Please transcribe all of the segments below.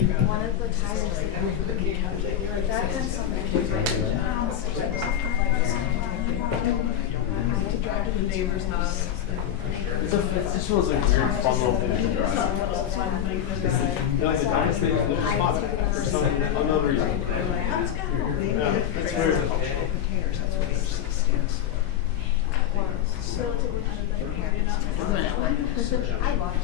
One of the tires that had something to drive to the neighbor's house. This was like weird, fun little thing to drive. Like the dice thing, they're just fun for some unknown reason. Yeah, it's weird. I watched it.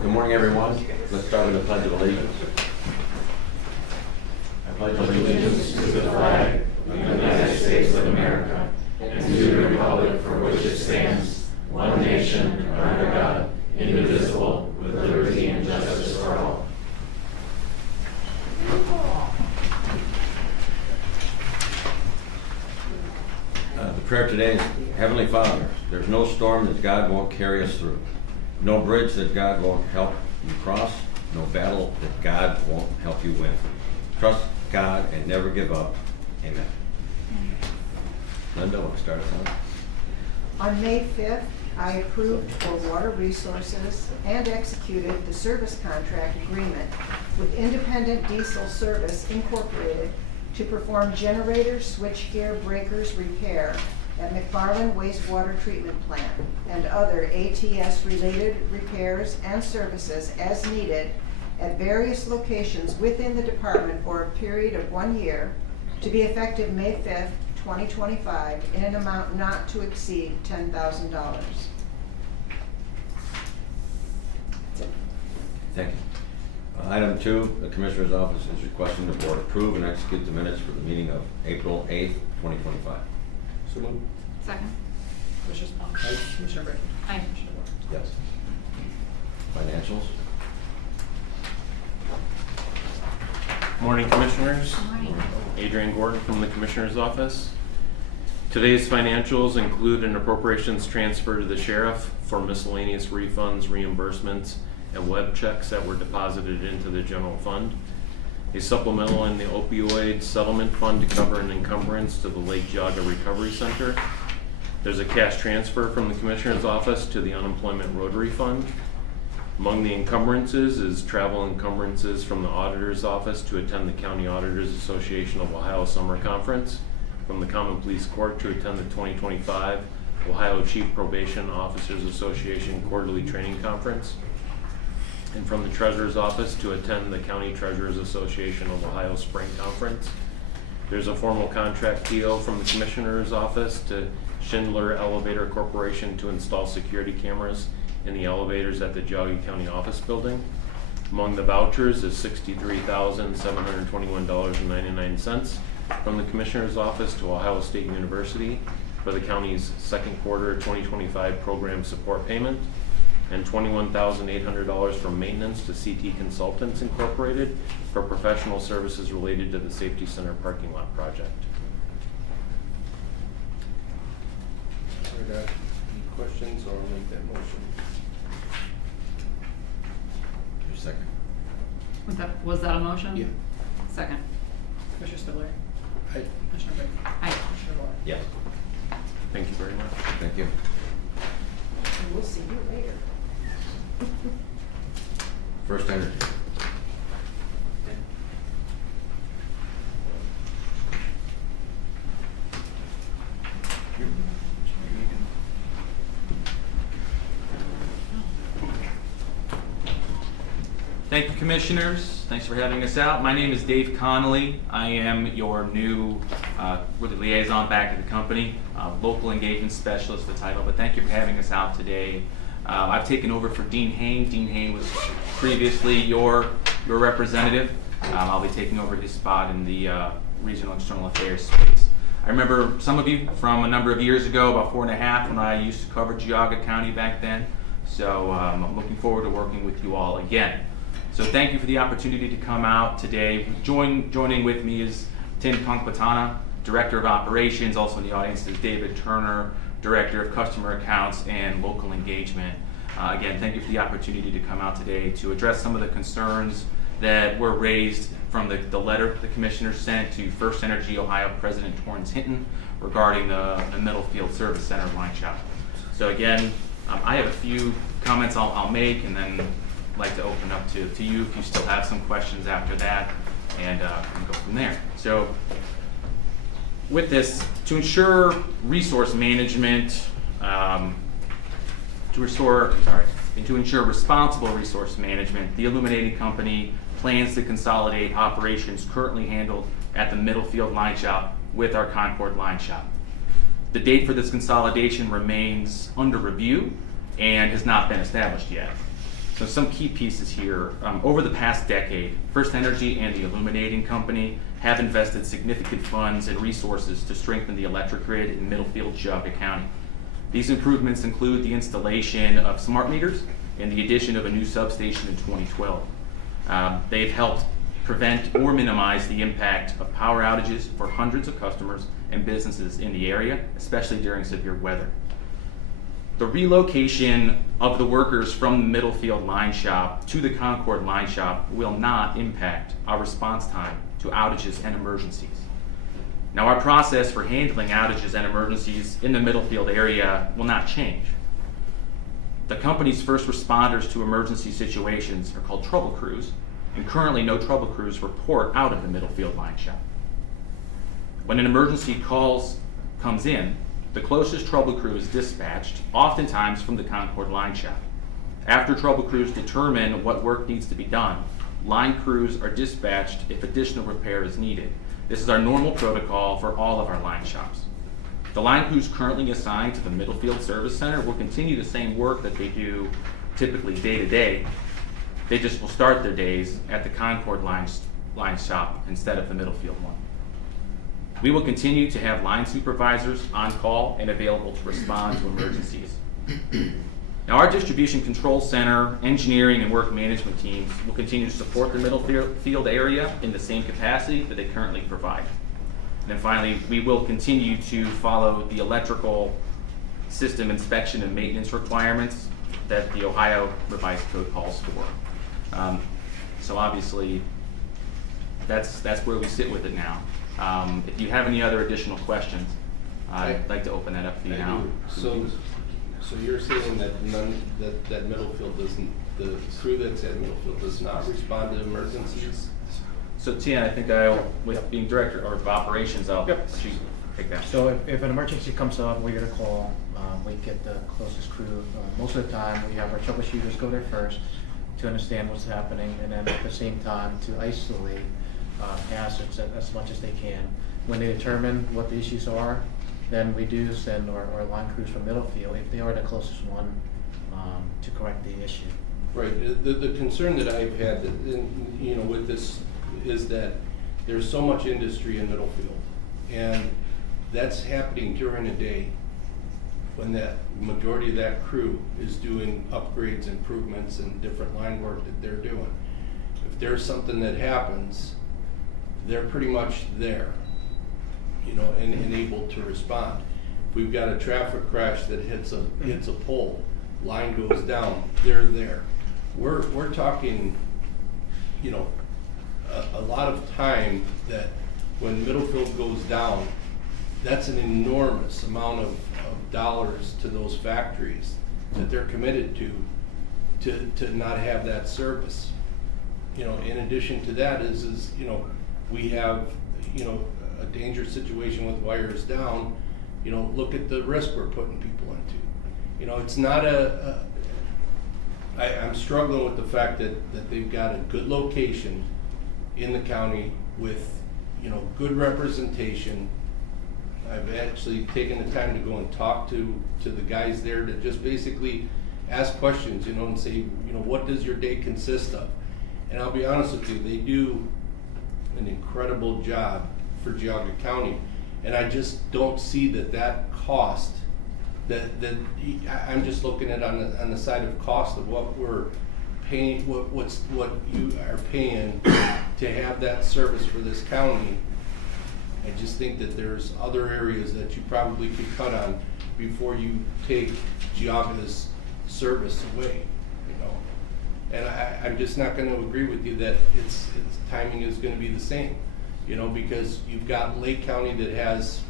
Good morning, everyone. Let's start with the Pledge of Allegiance. I pledge allegiance to the flag of the United States of America and to the republic for which it stands, one nation, under God, indivisible, with liberty and justice for all. The prayer today is, Heavenly Father, there's no storm that God won't carry us through, no bridge that God won't help you cross, no battle that God won't help you win. Trust God and never give up. Amen. Linda, want to start us out? On May 5th, I approved for water resources and executed the service contract agreement with Independent Diesel Service Incorporated to perform generator switchgear breakers repair at McFarland Wastewater Treatment Plant and other ATS-related repairs and services as needed at various locations within the department for a period of 1 year to be effective May 5th, 2025 in an amount not to exceed $10,000. Thank you. Item 2, the Commissioner's Office is requesting the Board approve and execute the minutes for the meeting of April 8th, 2025. So moved. Second. Commissioner Small. Aye. Commissioner Brinkley. Aye. Commissioner Ward. Yes. Financials? Morning, Commissioners. Good morning. Adrian Gordon from the Commissioner's Office. Today's financials include an appropriations transfer to the Sheriff for miscellaneous refunds, reimbursements, and web checks that were deposited into the general fund. A supplemental in the opioid settlement fund to cover an encumbrance to the Lake Geauga Recovery Center. There's a cash transfer from the Commissioner's Office to the Unemployment Rotary Fund. Among the encumbrances is travel encumbrances from the Auditor's Office to attend the County Auditors Association of Ohio Summer Conference, from the Common Police Court to attend the 2025 Ohio Chief Probation Officers Association Quarterly Training Conference, and from the Treasurer's Office to attend the County Treasurers Association of Ohio Spring Conference. There's a formal contract PO from the Commissioner's Office to Schindler Elevator Corporation to install security cameras in the elevators at the Geauga County Office Building. Among the vouchers is $63,721.99 from the Commissioner's Office to Ohio State University for the county's second quarter 2025 program support payment, and $21,800 from maintenance to CT Consultants Incorporated for professional services related to the Safety Center parking lot project. Any questions or make that motion? Your second. Was that a motion? Yeah. Second. Commissioner Spiller. Aye. Commissioner Brinkley. Aye. Commissioner Ward. Yes. Thank you very much. Thank you. And we'll see you later. First Energy. Thank you, Commissioners. Thanks for having us out. My name is Dave Connolly. I am your new liaison back at the company, local engagement specialist, the title, but thank you for having us out today. I've taken over for Dean Hain. Dean Hain was previously your representative. I'll be taking over his spot in the regional external affairs space. I remember some of you from a number of years ago, about 4.5, when I used to cover Geauga County back then. So I'm looking forward to working with you all again. So thank you for the opportunity to come out today. Joining with me is Tim Punkpatana, Director of Operations. Also in the audience is David Turner, Director of Customer Accounts and Local Engagement. Again, thank you for the opportunity to come out today to address some of the concerns that were raised from the letter the commissioners sent to First Energy Ohio President Torrance Hinton regarding the Middlefield Service Center line shop. So again, I have a few comments I'll make, and then I'd like to open up to you if you still have some questions after that, and go from there. So with this, to ensure resource management, to ensure responsible resource management, the illuminating company plans to consolidate operations currently handled at the Middlefield line shop with our Concord line shop. The date for this consolidation remains under review and has not been established yet. So some key pieces here. Over the past decade, First Energy and the illuminating company have invested significant funds and resources to strengthen the electric grid in Middlefield, Geauga County. These improvements include the installation of smart meters and the addition of a new substation in 2012. They've helped prevent or minimize the impact of power outages for hundreds of customers and businesses in the area, especially during severe weather. The relocation of the workers from the Middlefield line shop to the Concord line shop will not impact our response time to outages and emergencies. Now, our process for handling outages and emergencies in the Middlefield area will not change. The company's first responders to emergency situations are called trouble crews, and currently no trouble crews report out of the Middlefield line shop. When an emergency comes in, the closest trouble crew is dispatched, oftentimes from the Concord line shop. After trouble crews determine what work needs to be done, line crews are dispatched if additional repair is needed. This is our normal protocol for all of our line shops. The line crews currently assigned to the Middlefield Service Center will continue the same work that they do typically day to day. They just will start their days at the Concord line shop instead of the Middlefield one. We will continue to have line supervisors on call and available to respond to emergencies. Now, our distribution control center, engineering, and work management teams will continue to support the Middlefield area in the same capacity that they currently provide. And then finally, we will continue to follow the electrical system inspection and maintenance requirements that the Ohio Revised Code calls for. So obviously, that's where we sit with it now. If you have any other additional questions, I'd like to open that up for you now. So you're saying that that Middlefield doesn't, the crew that's at Middlefield does not respond to emergencies? So Tian, I think with being director of operations, I'll let you take that. So if an emergency comes up, we get a call, we get the closest crew. Most of the time, we have our troubleshooters go there first to understand what's happening, and then at the same time to isolate hazards as much as they can. When they determine what the issues are, then we do send our line crews from Middlefield, if they are the closest one, to correct the issue. Right. The concern that I've had, with this, is that there's so much industry in Middlefield, and that's happening during the day when that majority of that crew is doing upgrades, improvements, and different line work that they're doing. If there's something that happens, they're pretty much there, and able to respond. If we've got a traffic crash that hits a pole, line goes down, they're there. We're talking, a lot of time that when Middlefield goes down, that's an enormous amount of dollars to those factories that they're committed to not have that service. In addition to that is we have, a dangerous situation with wires down. Look at the risk we're putting people into. It's not I'm struggling with the fact that they've got a good location in the county with, good representation. I've actually taken the time to go and talk to the guys there to just basically ask questions, and say, what does your day consist of? And I'll be honest with you, they do an incredible job for Geauga County, and I just don't see that cost, that I'm just looking at on the side of cost of what we're paying, what you are paying to have that service for this county. I just think that there's other areas that you probably could cut on before you take Geauga's service away. And I'm just not gonna agree with you that its timing is gonna be the same, you know, because you've got Lake County that has,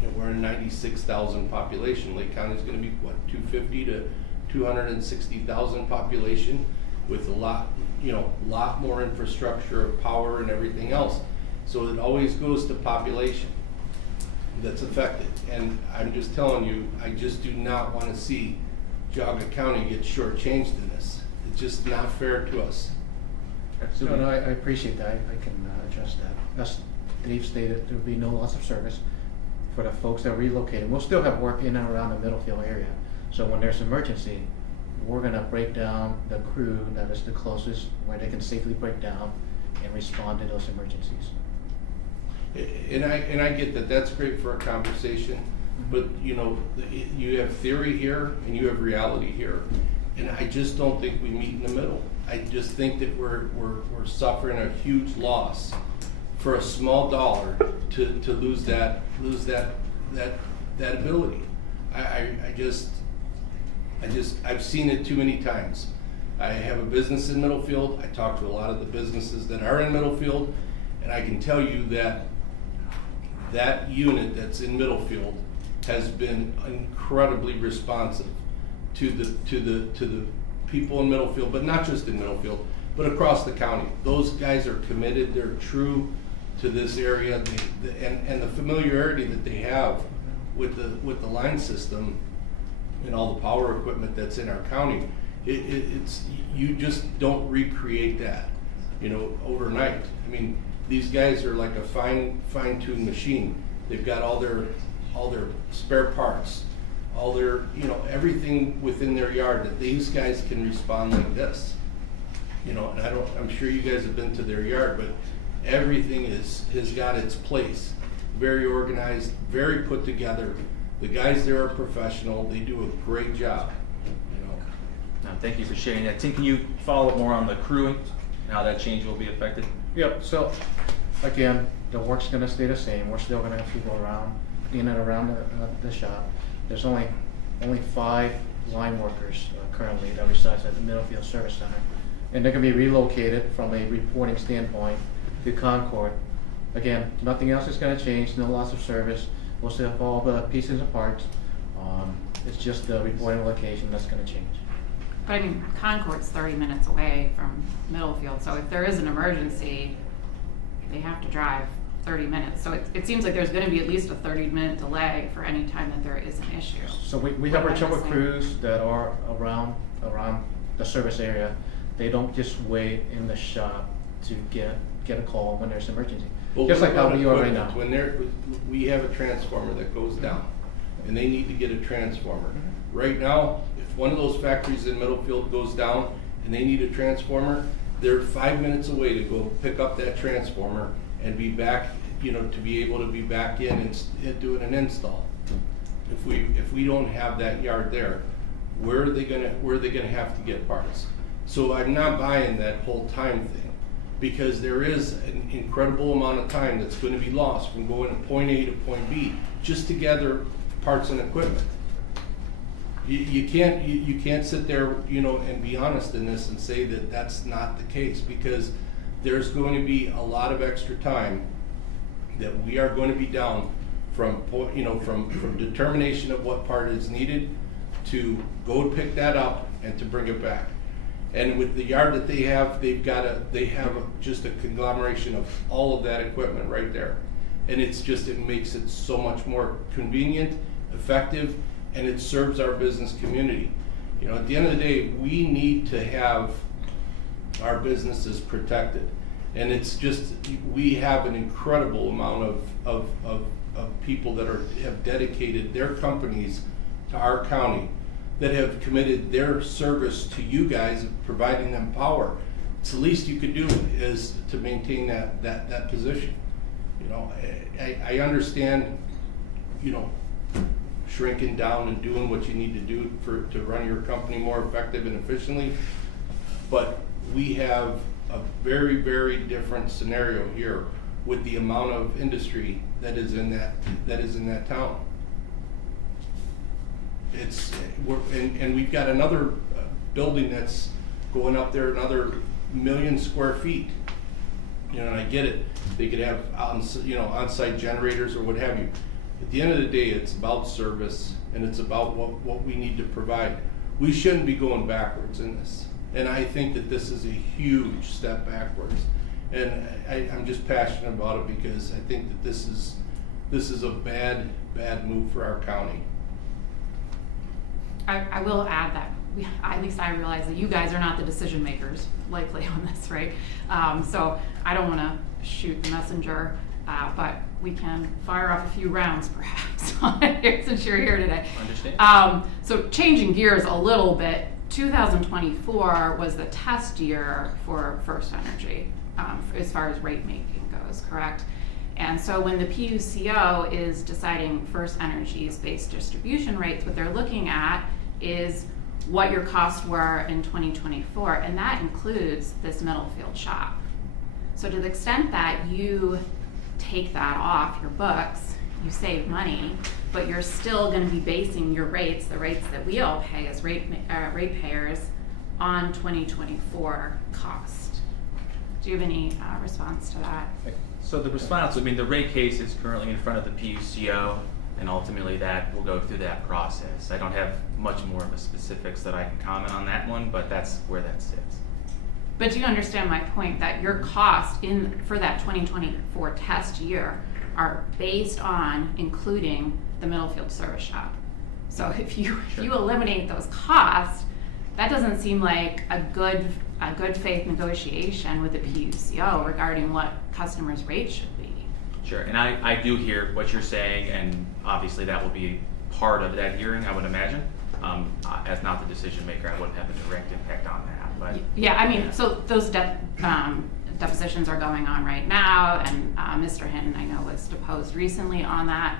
you know, we're a 96,000 population. Lake County's gonna be, what, 250 to 260,000 population with a lot, you know, lot more infrastructure, power and everything else. So it always goes to population that's affected. And I'm just telling you, I just do not want to see Geauga County get shortchanged in this. It's just not fair to us. No, I appreciate that. I can address that. As Dave stated, there will be no loss of service for the folks that are relocating. We'll still have work in and around the Middlefield area. So when there's an emergency, we're gonna break down the crew that is the closest where they can safely break down and respond to those emergencies. And I get that, that's great for a conversation, but you know, you have theory here and you have reality here. And I just don't think we meet in the middle. I just think that we're suffering a huge loss for a small dollar to lose that ability. I've seen it too many times. I have a business in Middlefield. I talk to a lot of the businesses that are in Middlefield, and I can tell you that that unit that's in Middlefield has been incredibly responsive to the people in Middlefield, but not just in Middlefield, but across the county. Those guys are committed. They're true to this area, and the familiarity that they have with the line system and all the power equipment that's in our county. It's you just don't recreate that, you know, overnight. I mean, these guys are like a fine-tuned machine. They've got all their spare parts, all their, you know, everything within their yard that these guys can respond like this. You know, and I'm sure you guys have been to their yard, but everything has got its place. Very organized, very put together. The guys there are professional. They do a great job. You know. No, thank you for sharing that. Tim, can you follow up more on the crewing and how that change will be affected? Yep, so again, the work's gonna stay the same. We're still gonna have people around, in and around the shop. There's only 5 line workers currently that resides at the Middlefield Service Center. And they're gonna be relocated from a reporting standpoint to Concord. Again, nothing else is gonna change, no loss of service. We'll still have all the pieces and parts. It's just the reporting location that's gonna change. But I mean, Concord's 30 minutes away from Middlefield, so if there is an emergency, they have to drive 30 minutes. So it seems like there's gonna be at least a 30-minute delay for any time that there is an issue. So we have our What am I chopper missing? crews that are around the service area. They don't just wait in the shop to get a call when there's an emergency. Well, Just like how what we are right equipment? now. When we have a transformer that goes down, and they need to get a transformer. Right now, if one of those factories in Middlefield goes down and they need a transformer, they're 5 minutes away to go pick up that transformer and be back, you know, to be able to be back in and doing an install. If we don't have that yard there, where are they gonna have to get parts? So I'm not buying that whole time thing, because there is an incredible amount of time that's gonna be lost from going to point A to point B just to gather parts and equipment. You can't sit there, you know, and be honest in this and say that that's not the case, because there's going to be a lot of extra time that we are going to be down from determination of what part is needed to go pick that up and to bring it back. And with the yard that they have, they have just a conglomeration of all of that equipment right there. And it makes it so much more convenient, effective, and it serves our business community. You know, at the end of the day, we need to have our businesses protected. And it's just, we have an incredible amount of people that have dedicated their companies to our county, that have committed their service to you guys, providing them power. It's the least you could do is to maintain that position. You know, I understand, you know, shrinking down and doing what you need to do to run your company more effective and efficiently, but we have a very, very different scenario here with the amount of industry that is in that town. And we've got another building that's going up there another 1,000,000 square feet. You know, and I get it, they could have on-site generators or what have you. At the end of the day, it's about service, and it's about what we need to provide. We shouldn't be going backwards in this, and I think that this is a huge step backwards. And I'm just passionate about it because I think that this is a bad move for our county. I will add that at least I realize that you guys are not the decision makers likely on this, right? So I don't want to shoot the messenger, but we can fire off a few rounds perhaps on it here since you're here today. Understand. So changing gears a little bit, 2024 was the test year for First Energy as far as rate making goes, correct? And so when the PUCO is deciding First Energy's base distribution rates, what they're looking at is what your costs were in 2024, and that includes this Middlefield shop. So to the extent that you take that off your books, you save money, but you're still going to be basing your rates, the rates that we all pay as ratepayers, on 2024 cost. Do you have any response to that? So the response, I mean, the rate case is currently in front of the PUCO, and ultimately that will go through that process. I don't have much more of the specifics that I can comment on that one, but that's where that sits. But do you understand my point that your cost for that 2024 test year are based on including the Middlefield service shop? So if you eliminate those costs, that doesn't seem like a good faith negotiation with the PUCO regarding what customers' rates should be. Sure, and I do hear what you're saying, and obviously that will be part of that hearing, I would imagine. As not the decision maker, I wouldn't have a direct impact on that, but. Yeah, I mean, so those depositions are going on right now, and Mr. Hinton, I know, was deposed recently on that.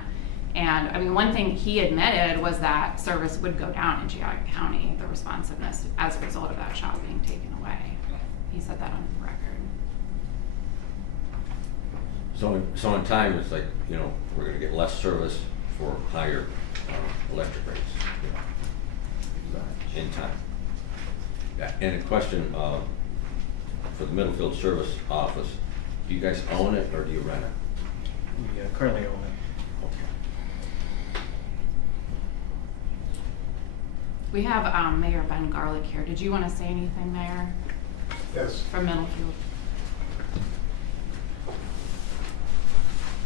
And I mean, one thing he admitted was that service would go down in Geauga County, the responsiveness, as a result of that shop being taken away. He said that on the record. So in time, it's like, you know, we're gonna get less service for higher electric rates, you know, in time. And a question for the Middlefield Service Office, do you guys own it or do you rent it? We currently own it. We have Mayor Ben Garlick here. Did you want to say anything, Mayor? Yes. From Middlefield.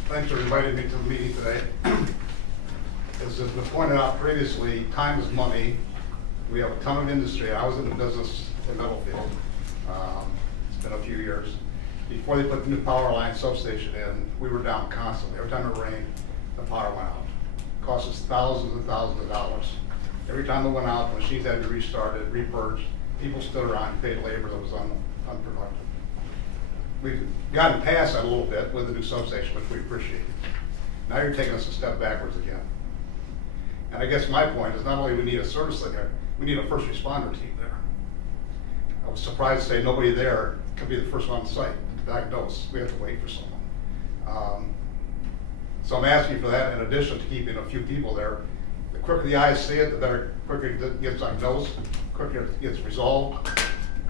Thanks for inviting me to the meeting today. As has been pointed out previously, time is money. We have a ton of industry. I was in the business in Middlefield. It's been a few years. Before they put the new power line substation in, we were down constantly. Every time it rained, the power went out. It cost us thousands and thousands of dollars. Every time it went out, the machines had to be restarted, repurged. People stood around and paid labor that was unproductive. We've gotten past that a little bit with the new substation, which we appreciate. Now you're taking us a step backwards again. And I guess my point is not only do we need a service there, we need a first responder team there. I was surprised to say nobody there could be the first one on site to diagnose. We have to wait for someone. So I'm asking for that in addition to keeping a few people there. The quicker the eyes see it, the quicker it gets diagnosed, quicker it gets resolved.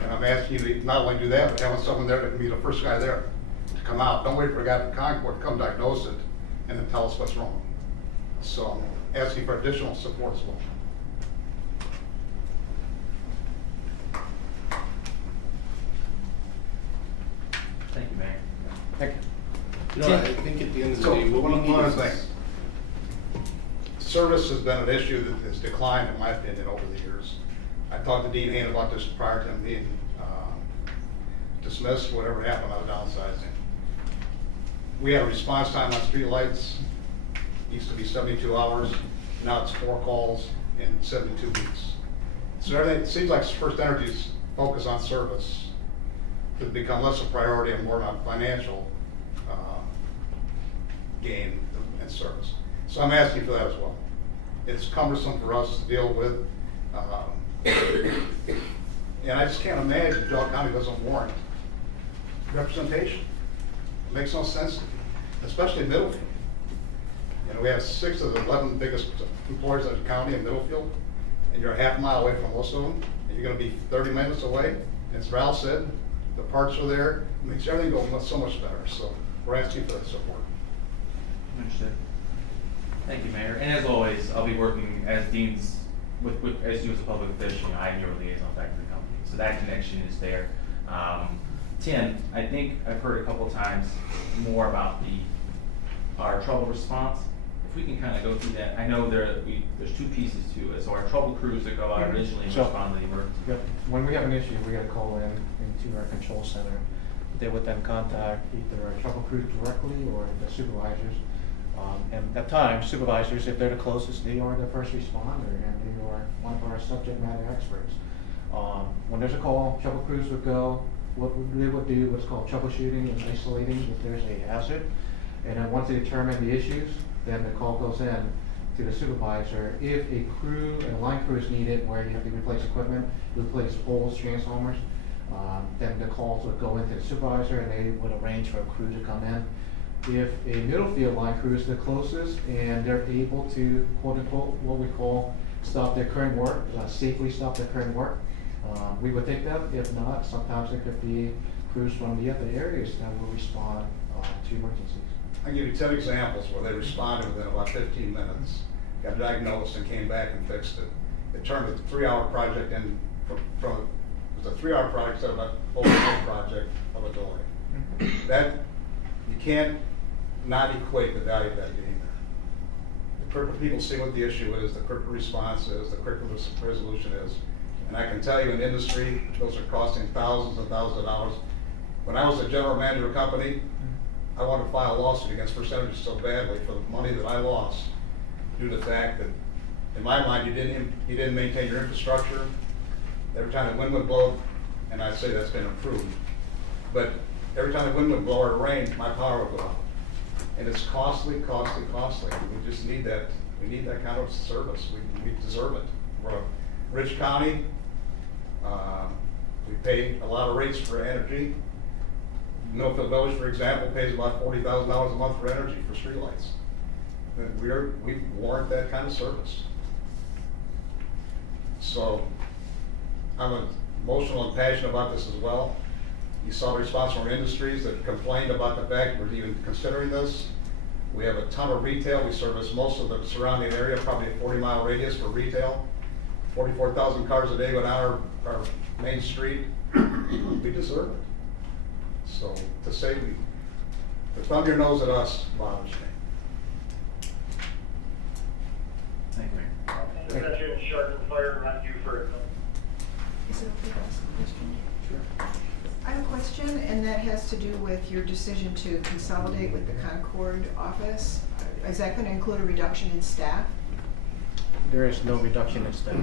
And I'm asking you to not only do that, but having someone there that can be the first guy there to come out. Don't wait for a guy from Concord to come diagnose it and then tell us what's wrong. So I'm asking for additional support as well. Thank you, Mayor. Thank you. You know, I think at the end of the So day, what we need one is other thing. Service has been an issue that has declined, in my opinion, over the years. I talked to Dean Hain about this prior to him being dismissed, whatever happened on the downsizing. We have a response time on street lights. Used to be 72 hours. Now it's 4 calls in 72 weeks. So everything, it seems like First Energy's focus on service has become less a priority and more on financial gain and service. So I'm asking for that as well. It's cumbersome for us to deal with. And I just can't imagine Geauga County doesn't warrant representation. It makes no sense to me, especially Middlefield. You know, we have 6 of the 11 biggest employers in the county in Middlefield, and you're a half mile away from most of them, and you're gonna be 30 minutes away, and as Ralph said, the parts are there, it makes everything go so much better, so we're asking for that support. Understood. Thank you, Mayor. And as always, I'll be working as Dean's, as you as a public official, you know, I'm your liaison back to the company. So that connection is there. Tim, I think I've heard a couple times more about our trouble response. If we can kind of go through that. I know there's two pieces to it. So our trouble crews that go out originally and So- respond to the emergency. Yep. When we have an issue, we gotta call into our control center. They would then contact either our trouble crew directly or the supervisors. And at times, supervisors, if they're the closest, they are the first responder and they are one of our subject matter experts. When there's a call, trouble crews would go, they would do what's called troubleshooting and isolating if there's a hazard. And then once they determine the issues, then the call goes in to the supervisor. If a crew, a line crew is needed where you have to replace equipment, replace poles, transformers, then the calls would go into the supervisor and they would arrange for a crew to come in. If a middle field line crew is the closest and they're able to quote unquote, what we call stop their current work, safely stop their current work, we would take them. If not, sometimes it could be crews from the other areas that will respond to emergencies. I'll give you 10 examples where they responded within about 15 minutes, got diagnosed and came back and fixed it. It turned a 3-hour project in it was a 3-hour project instead of an overnight project of a delay. That, you can't not equate the value of that being there. The quicker people see what the issue is, the quicker response is, the quicker the resolution is. And I can tell you in industry, those are costing thousands and thousands of dollars. When I was the general manager of a company, I wanted to file a lawsuit against Percentages so badly for the money that I lost due to the fact that, in my mind, you didn't maintain your infrastructure. Every time the wind would blow, and I'd say that's been improved, but every time the wind would blow or rain, my power would go out. And it's costly, costly, costly. We just need that, we need that kind of service. We deserve it. We're a rich county. We pay a lot of rates for energy. Millfield Village, for example, pays about $40,000 a month for energy for streetlights. We warrant that kind of service. So I'm emotional and passionate about this as well. You saw the response from our industries that complained about the fact we're even considering this. We have a ton of retail. We service most of the surrounding area, probably a 40-mile radius for retail. 44,000 cars a day go down our main street. We deserve it. So to say to thumb your nose at us bothers me. Thank you, Mayor. Prevention, sharp and fire, not you for it. Is it okay to ask a question? Sure. I have a question, and that has to do with your decision to consolidate with the Concord office. Is that going to include a reduction in staff? There is no reduction in staff.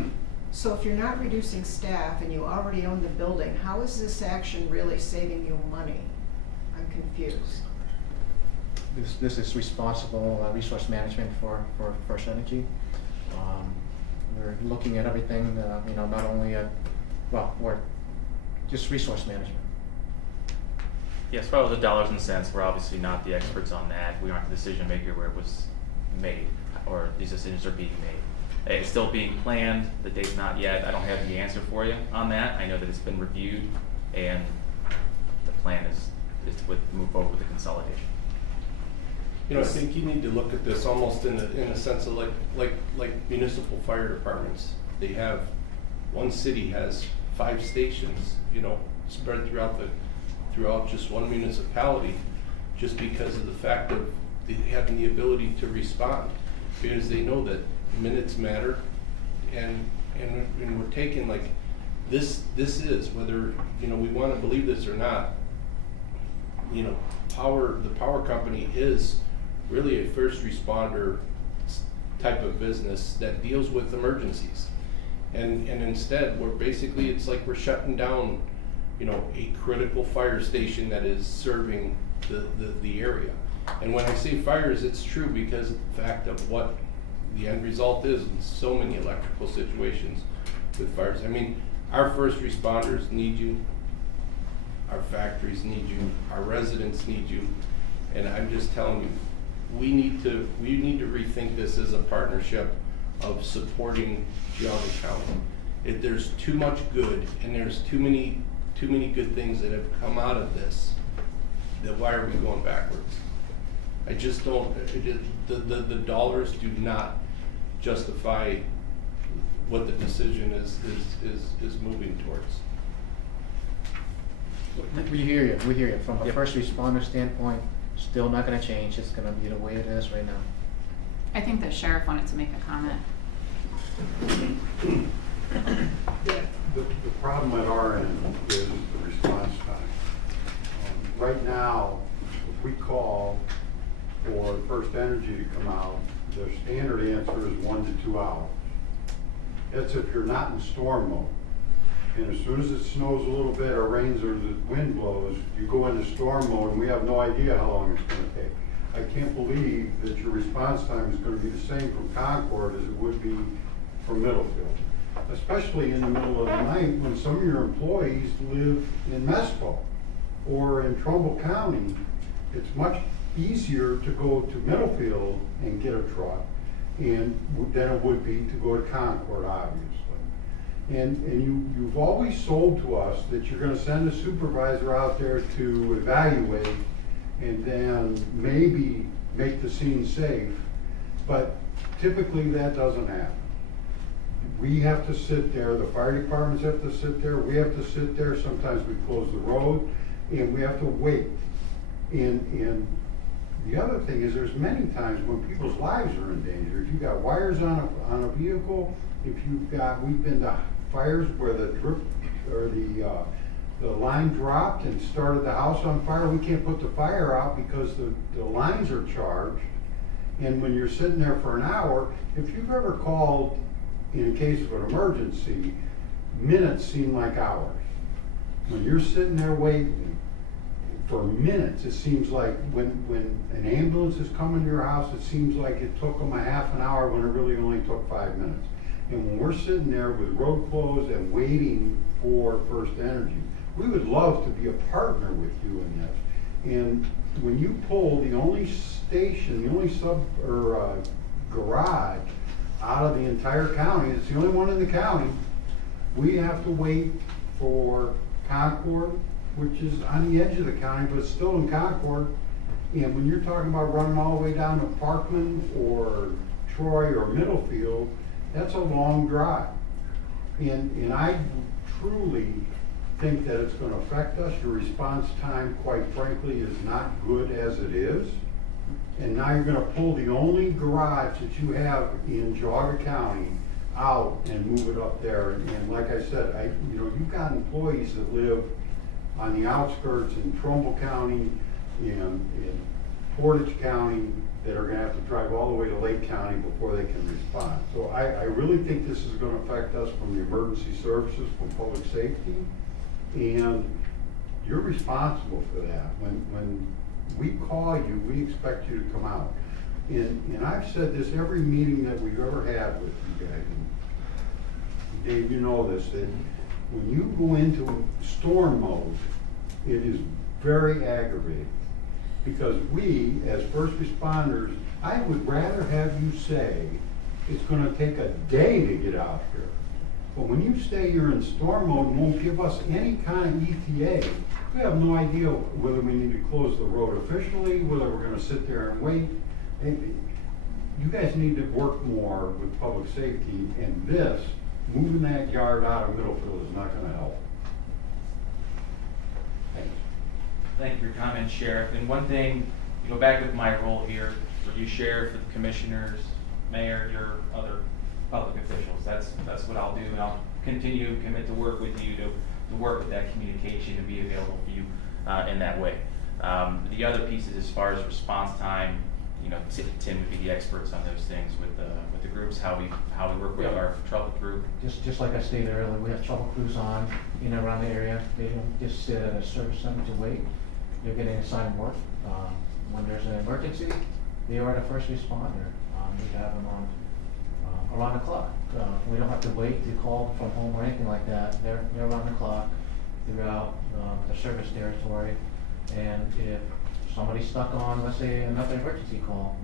So if you're not reducing staff and you already own the building, how is this action really saving you money? I'm confused. This is responsible resource management for First Energy. We're looking at everything, not only at, we're just resource management. Yes, as far as the dollars and cents, we're obviously not the experts on that. We aren't the decision maker where it was made, or these decisions are being made. It's still being planned, the date's not yet. I don't have the answer for you on that. I know that it's been reviewed, and the plan is to move forward with the consolidation. I think you need to look at this almost in a sense of like municipal fire departments. They have, one city has 5 stations, spread throughout just one municipality, just because of the fact of having the ability to respond, because they know that minutes matter, and we're taking this is, whether we want to believe this or not, the power company is really a first responder type of business that deals with emergencies, and instead it's like we're shutting down a critical fire station that is serving the area. And when I say fires, it's true because of the fact of what the end result is in so many electrical situations with fires. I mean, our first responders need you, our factories need you, our residents need you, and I'm just telling you, we need to rethink this as a partnership of supporting Geauga County. There's too much good, and there's too many good things that have come out of this, that why are we going backwards? I just don't, the dollars do not justify what the decision is moving towards. We hear you. From a first responder standpoint, still not gonna change. It's gonna be the way it is right now. I think the sheriff wanted to make a comment. The problem at our end is the response time. Right now, if we call for First Energy to come out, the standard answer is 1 to 2 hours. That's if you're not in storm mode. And as soon as it snows a little bit or rains or the wind blows, you go into storm mode and we have no idea how long it's gonna take. I can't believe that your response time is gonna be the same from Concord as it would be from Middlefield. Especially in the middle of the night when some of your employees live in Mesco or in Trumbull County. It's much easier to go to Middlefield and get a truck than it would be to go to Concord, obviously. And you've always sold to us that you're gonna send a supervisor out there to evaluate and then maybe make the scene safe, but typically that doesn't happen. We have to sit there, the fire departments have to sit there, we have to sit there, sometimes we close the road, and we have to wait. And the other thing is there's many times when people's lives are in danger. If you've got wires on a vehicle, we've been to fires where the drip or the line dropped and started the house on fire. We can't put the fire out because the lines are charged. And when you're sitting there for an hour, if you've ever called in case of an emergency, minutes seem like hours. When you're sitting there waiting for minutes, it seems like when an ambulance is coming to your house, it seems like it took them a half an hour when it really only took 5 minutes. And when we're sitting there with road closed and waiting for First Energy, we would love to be a partner with you in this. And when you pull the only station, the only garage out of the entire county, it's the only one in the county, we have to wait for Concord, which is on the edge of the county, but it's still in Concord. And when you're talking about running all the way down to Parkland or Troy or Middlefield, that's a long drive. And I truly think that it's gonna affect us. Your response time, quite frankly, is not good as it is. And now you're gonna pull the only garage that you have in Geauga County out and move it up there. And like I said, you've got employees that live on the outskirts in Trumbull County, in Portage County, that are gonna have to drive all the way to Lake County before they can respond. So I really think this is gonna affect us from the emergency services, from public safety, and you're responsible for that. When we call you, we expect you to come out. And I've said this every meeting that we've ever had with you guys, and Dave, you know this, that when you go into storm mode, it is very aggravating. Because we, as first responders, I would rather have you say, it's gonna take a day to get out here. But when you say you're in storm mode and won't give us any kind of ETA, we have no idea whether we need to close the road officially, whether we're gonna sit there and wait. You guys need to work more with public safety, and this, moving that yard out of Middlefield is not gonna help. Thanks. Thank you for your comments, Sheriff. And one thing, you go back with my role here, for you, Sheriff, for the commissioners, mayor, your other public officials. That's what I'll do, and I'll continue to commit to work with you to work with that communication and be available for you in that way. The other pieces, as far as response time, Tim would be the experts on those things with the groups, how we work with our trouble group. Just like I stated earlier, we have trouble crews on in and around the area. They don't just sit at a service center to wait. They're getting assigned work. When there's an emergency, they are the first responder. We have them on around the clock. We don't have to wait to call from home or anything like that. They're around the clock throughout the service territory. And if somebody's stuck on, let's say, another emergency call,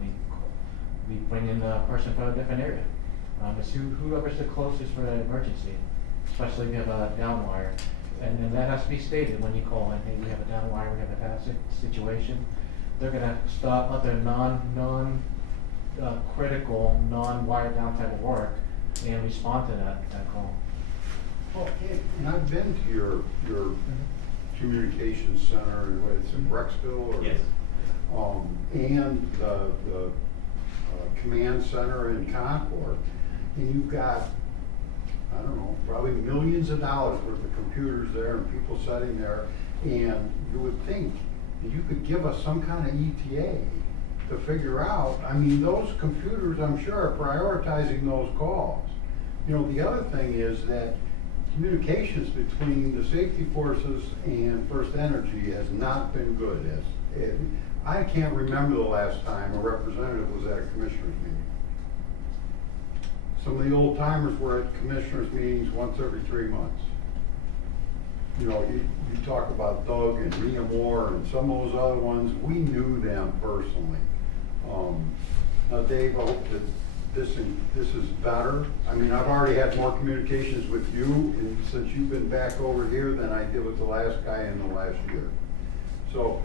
we bring in the person from a different area. It's whoever's the closest for that emergency, especially if you have a down wire. And that has to be stated when you call in, hey, we have a down wire, we have a hazard situation. They're gonna stop other critical, non-wire down type of work and respond to that call. Well, and I've been to your communications center, it's in Brecksville or? Yes. And the command center in Concord, and you've got, I don't know, probably millions of dollars worth of computers there and people sitting there, and you would think that you could give us some kind of ETA to figure out, I mean, those computers, I'm sure, are prioritizing those calls. You know, the other thing is that communications between the safety forces and First Energy has not been good. I can't remember the last time a representative was at a commissioners meeting. Some of the old timers were at commissioners meetings once every 3 months. You know, you talk about Doug and Mia Moore and some of those other ones, we knew them personally. Now Dave, I hope that this is better. I mean, I've already had more communications with you and since you've been back over here than I did with the last guy in the last year. So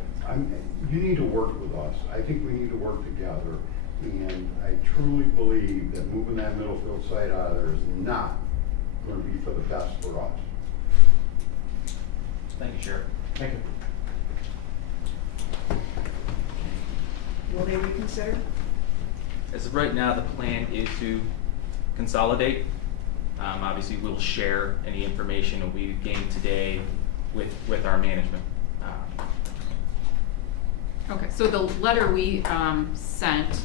you need to work with us. I think we need to work together. And I truly believe that moving that Middlefield site out of there is not going to be for the best for us. Thank you, Sheriff. Thank you. Will they reconsider? As of right now, the plan is to consolidate. Obviously, we'll share any information that we gained today with our management. Okay, so the letter we sent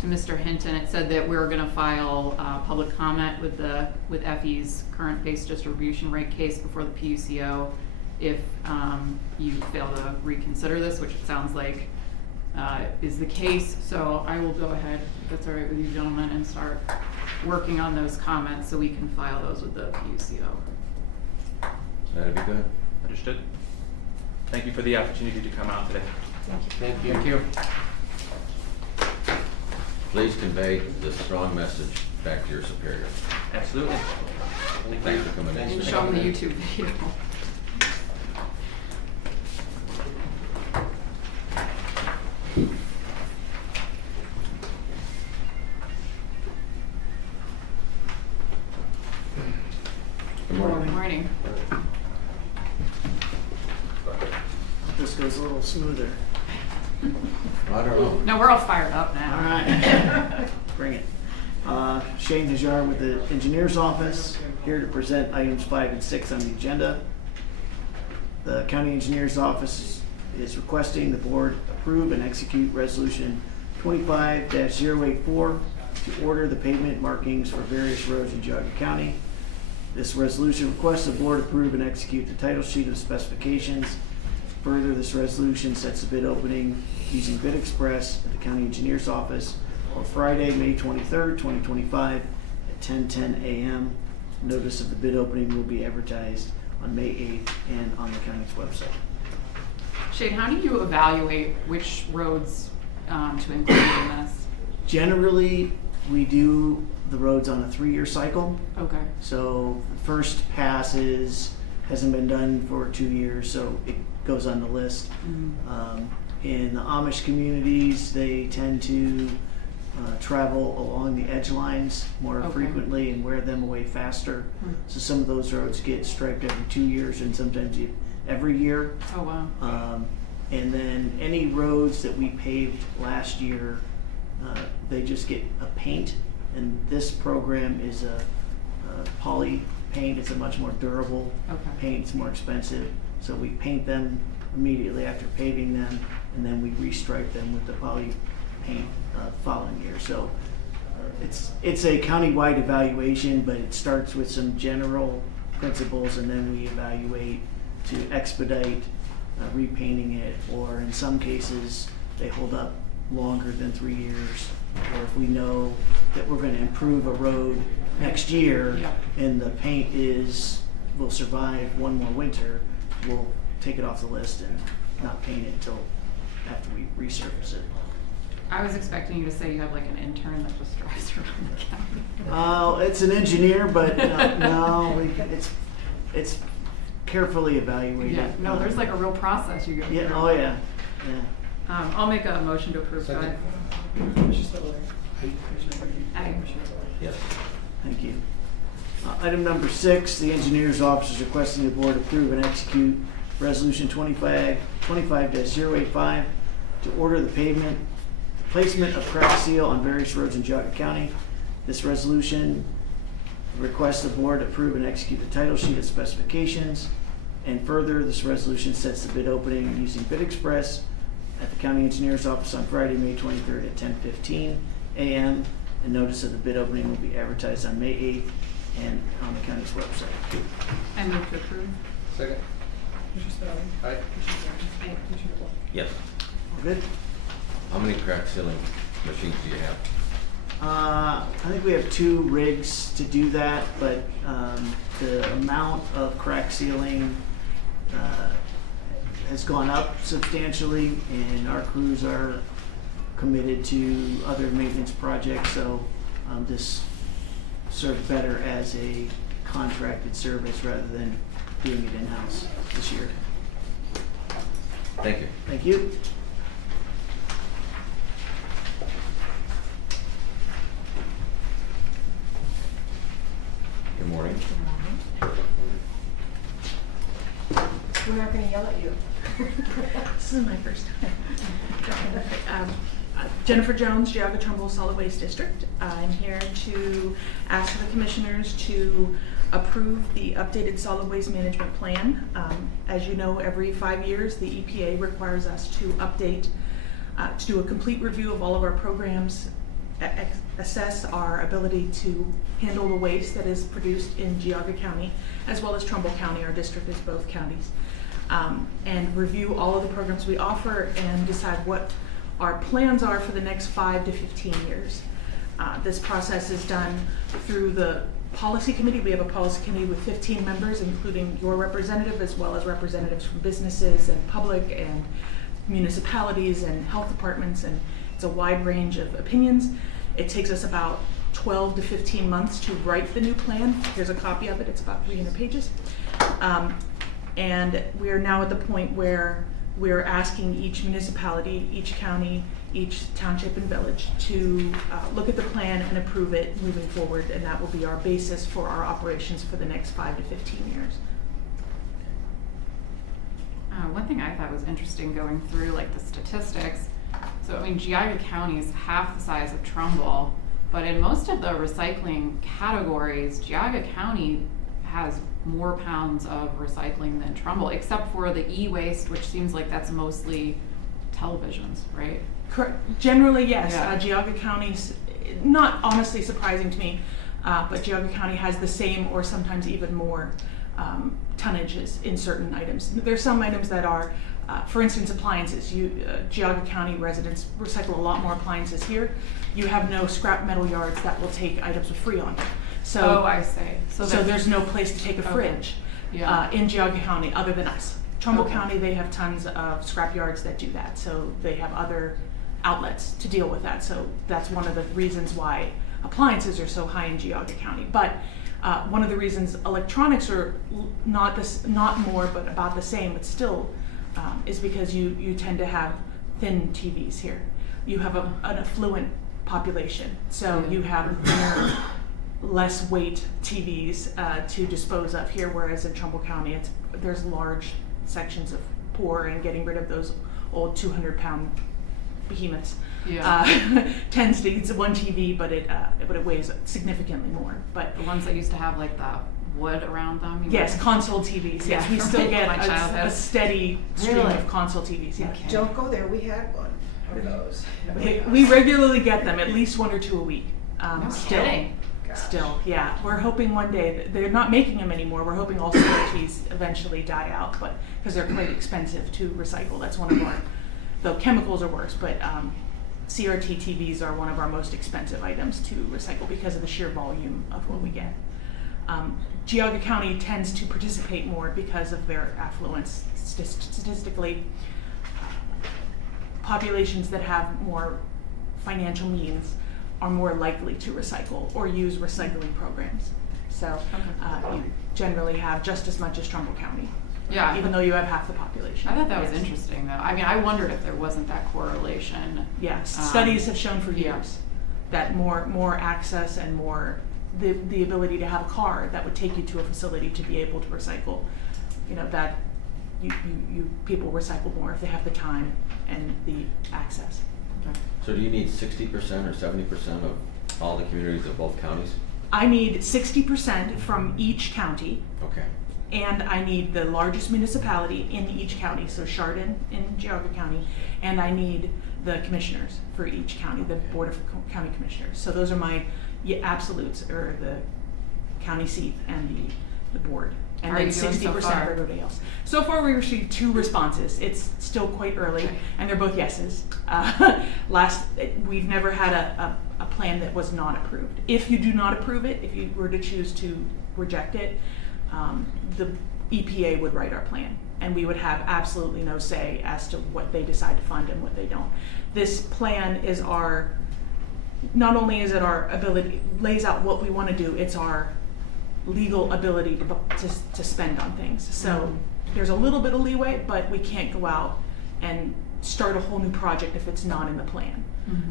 to Mr. Hinton, it said that we were gonna file public comment with FE's current base distribution rate case before the PUCO if you fail to reconsider this, which it sounds like is the case. So I will go ahead, if that's all right with you gentlemen, and start working on those comments so we can file those with the PUCO. That'd be good. Understood? Thank you for the opportunity to come out today. Thank you. Thank you. Please convey this strong message back to your superior. Absolutely. Thanks for coming in. And show them the YouTube video. Good morning. Morning. This goes a little smoother. I don't know. No, we're all fired up All now. right, bring it. Shane Hajar with the engineer's office, here to present items 5 and 6 on the agenda. The county engineer's office is requesting the board approve and execute resolution 25-084 to order the pavement markings for various roads in Geauga County. This resolution requests the board approve and execute the title sheet of specifications. Further, this resolution sets the bid opening using Bid Express at the county engineer's office on Friday, May 23rd, 2025 at 10:10 a.m. Notice of the bid opening will be advertised on May 8th and on the county's website. Shane, how do you evaluate which roads to include in this? Generally, we do the roads on a 3-year cycle. Okay. So the first pass hasn't been done for 2 years, so it goes on the list. In the Amish communities, they tend to travel along the edge lines more Okay. frequently and wear them away faster. So some of those roads get striped every 2 years and sometimes every year. Oh, wow. And then any roads that we paved last year, they just get a paint. And this program is a poly paint. It's a much more durable Okay. paint. It's more expensive. So we paint them immediately after paving them, and then we restripe them with the poly paint following year. So it's a countywide evaluation, but it starts with some general principles, and then we evaluate to expedite repainting it, or in some cases, they hold up longer than 3 years. Or if we know that we're gonna improve a road next year, Yeah. and the paint will survive one more winter, we'll take it off the list and not paint it until after we resurface it. I was expecting you to say you have like an intern that just drives around the county. It's an engineer, but no, it's carefully evaluated. Yeah, no, there's like a real process you go through. Yeah, oh yeah, yeah. I'll make a motion to approve Second. 5. Commissioner Spiller. Aye. Commissioner Brinkley. Aye. Commissioner Toya. Yes. Thank you. Item number 6, the engineer's office is requesting the board approve and execute resolution 25-085 to order the placement of crack seal on various roads in Geauga County. This resolution requests the board approve and execute the title sheet of specifications. And further, this resolution sets the bid opening using Bid Express at the county engineer's office on Friday, May 23rd at 10:15 a.m. And notice of the bid opening will be advertised on May 8th and on the county's website. I move to approve. Second. Commissioner Spiller. Aye. Commissioner Brinkley. Aye. Commissioner Boyle. Yes. All good? How many crack sealing machines do you have? I think we have 2 rigs to do that, but the amount of crack sealing has gone up substantially, and our crews are committed to other maintenance projects, so this serves better as a contracted service rather than doing it in-house this year. Thank you. Thank you. Good morning. We're not gonna yell at you. This is my first time. Jennifer Jones, Geauga Trumbull Solid Waste District. I'm here to ask the commissioners to approve the updated solid waste management plan. As you know, every 5 years, the EPA requires us to update, to do a complete review of all of our programs, assess our ability to handle the waste that is produced in Geauga County, as well as Trumbull County. Our district is both counties. And review all of the programs we offer and decide what our plans are for the next 5 to 15 years. This process is done through the policy committee. We have a policy committee with 15 members, including your representative, as well as representatives from businesses and public and municipalities and health departments, and it's a wide range of opinions. It takes us about 12 to 15 months to write the new plan. Here's a copy of it. It's about 300 pages. And we are now at the point where we're asking each municipality, each county, each township and village to look at the plan and approve it moving forward, and that will be our basis for our operations for the next 5 to 15 years. One thing I thought was interesting going through like the statistics. So I mean, Geauga County is half the size of Trumbull, but in most of the recycling categories, Geauga County has more pounds of recycling than Trumbull, except for the e-waste, which seems like that's mostly televisions, right? Correct. Generally, yes. Yeah. Geauga County's not honestly surprising to me, but Geauga County has the same or sometimes even more tonnages in certain items. There's some items that are, for instance, appliances. Geauga County residents recycle a lot more appliances here. You have no scrap metal yards that will take items with Freon. So, Oh, I see. so there's no place to take a fridge Yeah. in Geauga County other than us. Trumbull Okay. County, they have tons of scrap yards that do that, so they have other outlets to deal with that. So that's one of the reasons why appliances are so high in Geauga County. But one of the reasons electronics are not more, but about the same, but still, is because you tend to have thin TVs here. You have an affluent population, so you have thinner, less weight TVs to dispose of here, whereas in Trumbull County, there's large sections of poor, and getting rid of those old 200-pound behemoths Yeah. tends to, it's one TV, but it weighs significantly more. But The ones that used to have like the wood around them. you yes, know? console TVs. Yes, Yeah, we still from get my childhood. a steady stream Really? of console TVs. Yeah. Okay. Don't go there, we had one of those. We regularly get them, at least 1 or 2 a week. No Still. kidding. Still, yeah. We're hoping one day, they're not making them anymore. We're hoping all CRTs eventually die out, but because they're quite expensive to recycle. That's one of our, the chemicals are worse, but CRT TVs are one of our most expensive items to recycle because of the sheer volume of what we get. Geauga County tends to participate more because of their affluence. Statistically, populations that have more financial means are more likely to recycle or use recycling programs. So you generally have just as much as Trumbull County. Yeah. Even though you have half the population. I thought that was Yes. interesting though. I mean, I wondered if there wasn't that correlation. Yes, Um, studies have shown for yeah. years that more access and more, the ability to have a car that would take you to a facility to be able to recycle, that you people recycle more if they have the time and the access. So do you need 60% or 70% of all the communities of both counties? I need 60% from each county, Okay. and I need the largest municipality in each county, so Chardon in Geauga County, and I need the commissioners for each county, the Board of County Commissioners. So those are my absolutes, or the county seat and the board. And How are then you doing so 60% far? of everybody else. So far, we received 2 responses. It's still quite early, Okay. and they're both yeses. We've never had a plan that was not approved. If you do not approve it, if you were to choose to reject it, the EPA would write our plan, and we would have absolutely no say as to what they decide to fund and what they don't. This plan is not only is it our ability, lays out what we want to do, it's our legal ability to spend on things. So there's a little bit of leeway, but we can't go out and start a whole new project if it's not in the plan.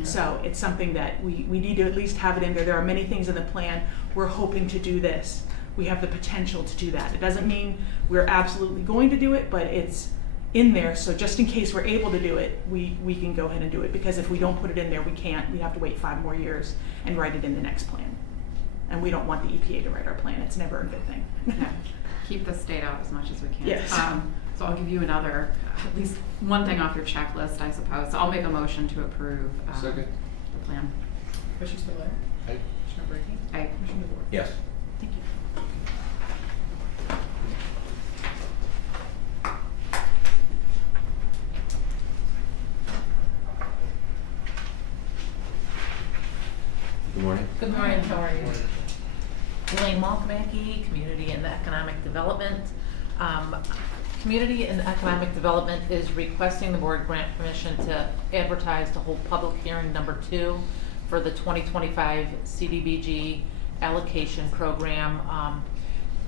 So it's something that we need to at least have it in there. There are many things in the plan. We're hoping to do this. We have the potential to do that. It doesn't mean we're absolutely going to do it, but it's in there, so just in case we're able to do it, we can go ahead and do it, because if we don't put it in there, we can't. We have to wait 5 more years and write it in the next plan. And we don't want the EPA to write our plan. It's never a good thing. Yeah. Keep the state out as much as we can. Yes. So I'll give you another, at least one thing off your checklist, I suppose. So I'll make a motion to approve Second. the plan. Commissioner Spiller? Aye. Commissioner Brinkley? Aye. Commissioner DeBoer? Yes. Thank you. Good morning. Good morning, how are you? Elaine Malkamaki, Community and Economic Development. Community and Economic Development is requesting the board grant permission to advertise to hold public hearing number 2 for the 2025 CDBG allocation program.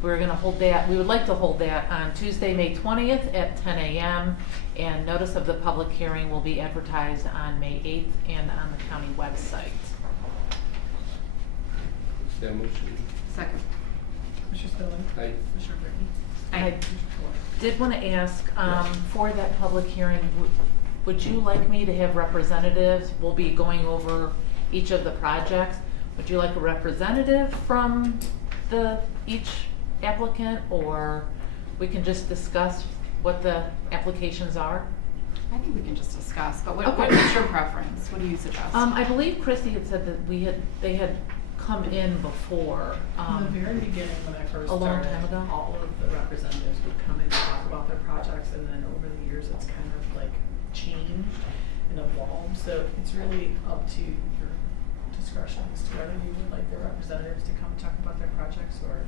We're gonna hold that, we would like to hold that on Tuesday, May 20th at 10 a.m. And notice of the public hearing will be advertised on May 8th and on the county website. That motion. Second. Commissioner Spiller? Aye. Commissioner Brinkley? I did want to ask, for that public hearing, would you like me to have representatives? We'll be going over each of the projects. Would you like a representative from each applicant, or we can just discuss what the applications are? I think we can just discuss, but Okay. what's your preference? What do you suggest? I believe Chrissy had said that they had come in before. In the very beginning, when I first a long started, time ago? all of the representatives would come in and talk about their projects, and then over the years, it's kind of like changed and evolved. So it's really up to your discretion as to whether you would like the representatives to come talk about their projects, or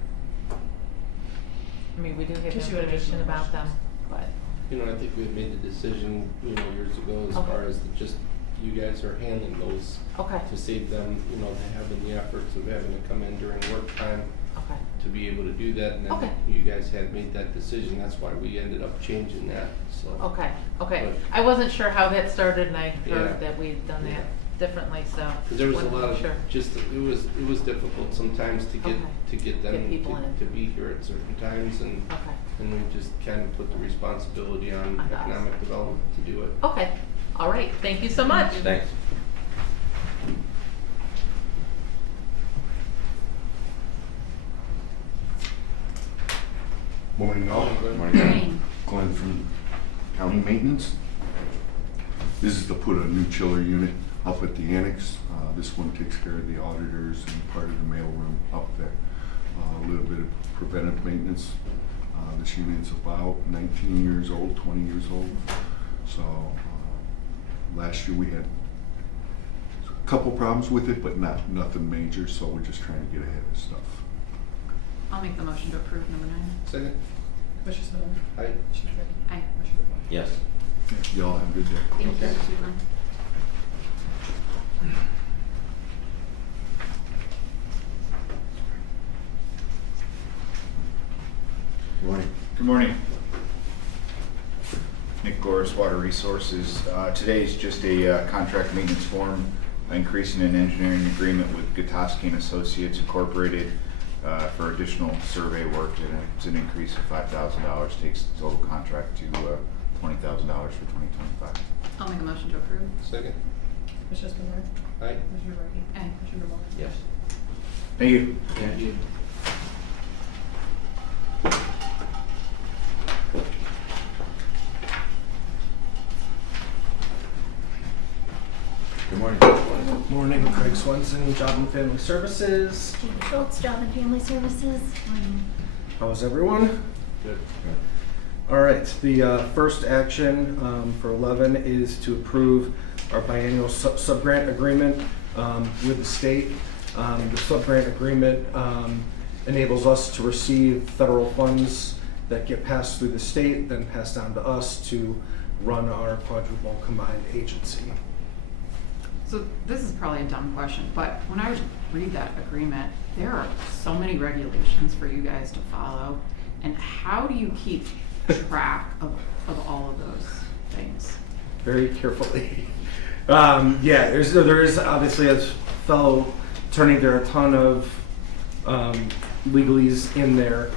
I mean, we do have Just your information additional about them, but, I think we had made the decision, years ago as Okay. far as just, you guys are handling those okay, to save them, having the efforts of having to come in during work time okay. to be able to do that. And Okay. then you guys had made that decision. That's why we ended up changing that, so. Okay, okay. But- I wasn't sure how that started, and I Yeah. heard that we'd done that differently, so. 'Cause there was a wasn't lot of, sure. it was difficult sometimes to get, Okay. to get them Get people in. to be here at certain times, and Okay, we just kind of put the responsibility on On us. economic development to do it. okay, all right, thank you so much. Thanks. Morning, all. Morning. Glenn from County Maintenance. This is to put a new chiller unit up at the annex. This one takes care of the auditors and part of the mailroom up there. A little bit of preventive maintenance. This unit's about 19 years old, 20 years old. So last year we had a couple problems with it, but nothing major, so we're just trying to get ahead of stuff. I'll make the motion to approve number 9. Second? Commissioner Spiller? Aye. Commissioner Brinkley? Aye. Commissioner DeBoer? Yes. Y'all have a good day. Thank you. Okay. Super. Good morning. Good morning. Nick Goris, Water Resources. Today is just a contract maintenance form, increasing an engineering agreement with Gutowski and Associates Incorporated for additional survey work. And it's an increase of $5,000, takes the total contract to $20,000 for 2025. I'll make a motion to approve. Second? Commissioner Spillier. Aye. Commissioner Brady. Aye. Commissioner Bowman. Yes. Thank you. Thank you. Good morning. Morning, Craig Swenson, Job and Family Services. Judy Schultz, Job and Family Services. How's everyone? Good. All right, the first action for 11 is to approve our biannual sub-grant agreement with the state. The sub-grant agreement enables us to receive federal funds that get passed through the state, then passed down to us to run our quadruple combined agency. So this is probably a dumb question, but when I read that agreement, there are so many regulations for you guys to follow. And how do you keep track of all of those things? Very carefully. Yeah, there is obviously, as fellow attorney, there are a ton of legalese in there.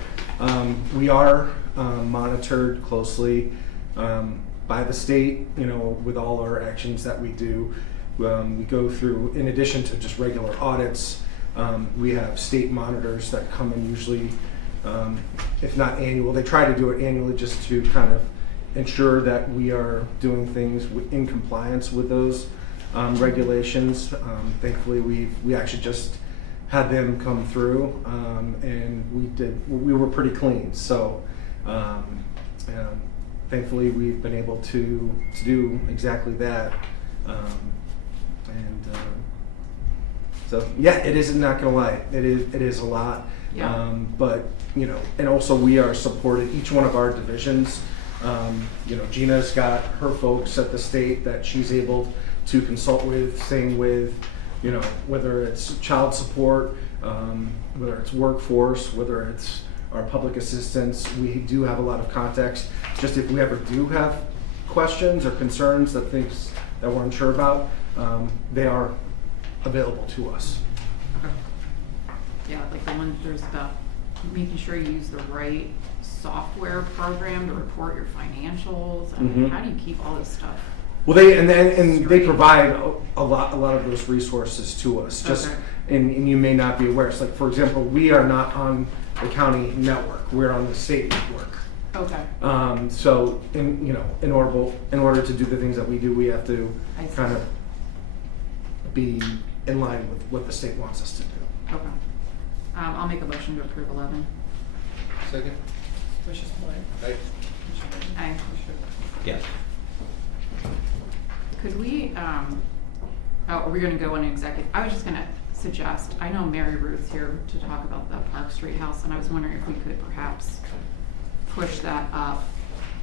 We are monitored closely by the state, with all our actions that we do. We go through, in addition to just regular audits, we have state monitors that come in usually, if not annual, they try to do it annually just to kind of ensure that we are doing things in compliance with those regulations. Thankfully, we actually just had them come through, and we were pretty clean. So thankfully, we've been able to do exactly that. So yeah, it is, not gonna lie, it is a lot. Yeah. But and also we are supported, each one of our divisions. Gina's got her folks at the state that she's able to consult with, same with, whether it's child support, whether it's workforce, whether it's our public assistance. We do have a lot of context. Just if we ever do have questions or concerns, that things that we're unsure about, they are available to us. Okay. Yeah, like the one there's about making sure you use the right software program to report your financials. And how do you keep all this stuff? Well, they provide a lot of those resources to us. Just Okay. and you may not be aware. So, like, for example, we are not on the county network. We're on the state network. Okay. So in order to do the things that we do, we have to I see. kind of be in line with what the state wants us to do. Okay. I'll make a motion to approve 11. Second? Commissioner Spillier. Aye. Commissioner Brady. Aye. Commissioner Bowman. Yes. Could we, are we gonna go in executive? I was just gonna suggest, I know Mary Ruth's here to talk about the Park Street house, and I was wondering if we could perhaps push that up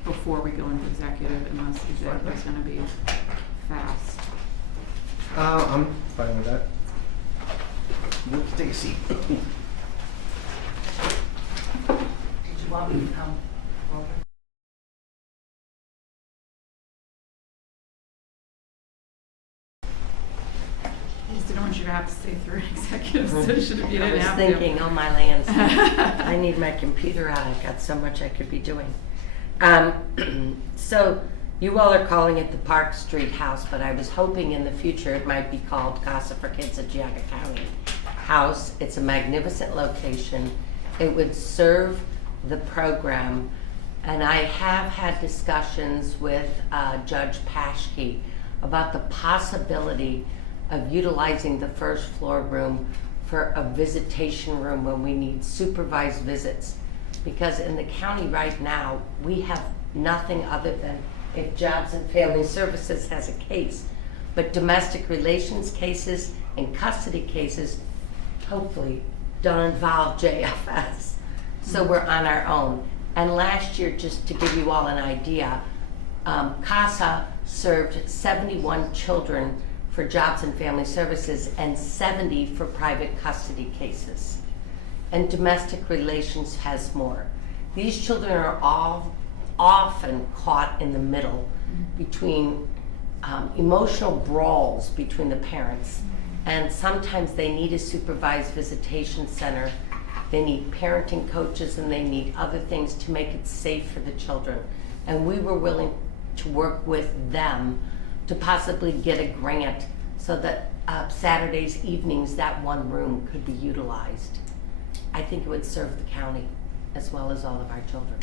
before we go into executive, unless executive's gonna be fast. I'm fine with that. Take a seat. Did you want me to come over? I just didn't want you to have to stay through an executive session if you I didn't was have thinking, to. oh my lands, I need my computer out. I've got so much I could be doing. So you all are calling it the Park Street House, but I was hoping in the future it might be called Casa for Kids of Geauga County House. It's a magnificent location. It would serve the program, and I have had discussions with Judge Paschke about the possibility of utilizing the first floor room for a visitation room when we need supervised visits. Because in the county right now, we have nothing other than if Jobs and Family Services has a case. But domestic relations cases and custody cases hopefully don't involve JFS. So we're on our own. And last year, just to give you all an idea, CASA served 71 children for for Jobs and Family Services and 70 for private custody cases. And domestic relations has more. These children are all often caught in the middle between emotional brawls between the parents, and sometimes they need a supervised visitation center, they need parenting coaches, and they need other things to make it safe for the children. And we were willing to work with them to possibly get a grant so that Saturdays, evenings, that one room could be utilized. I think it would serve the county as well as all of our children.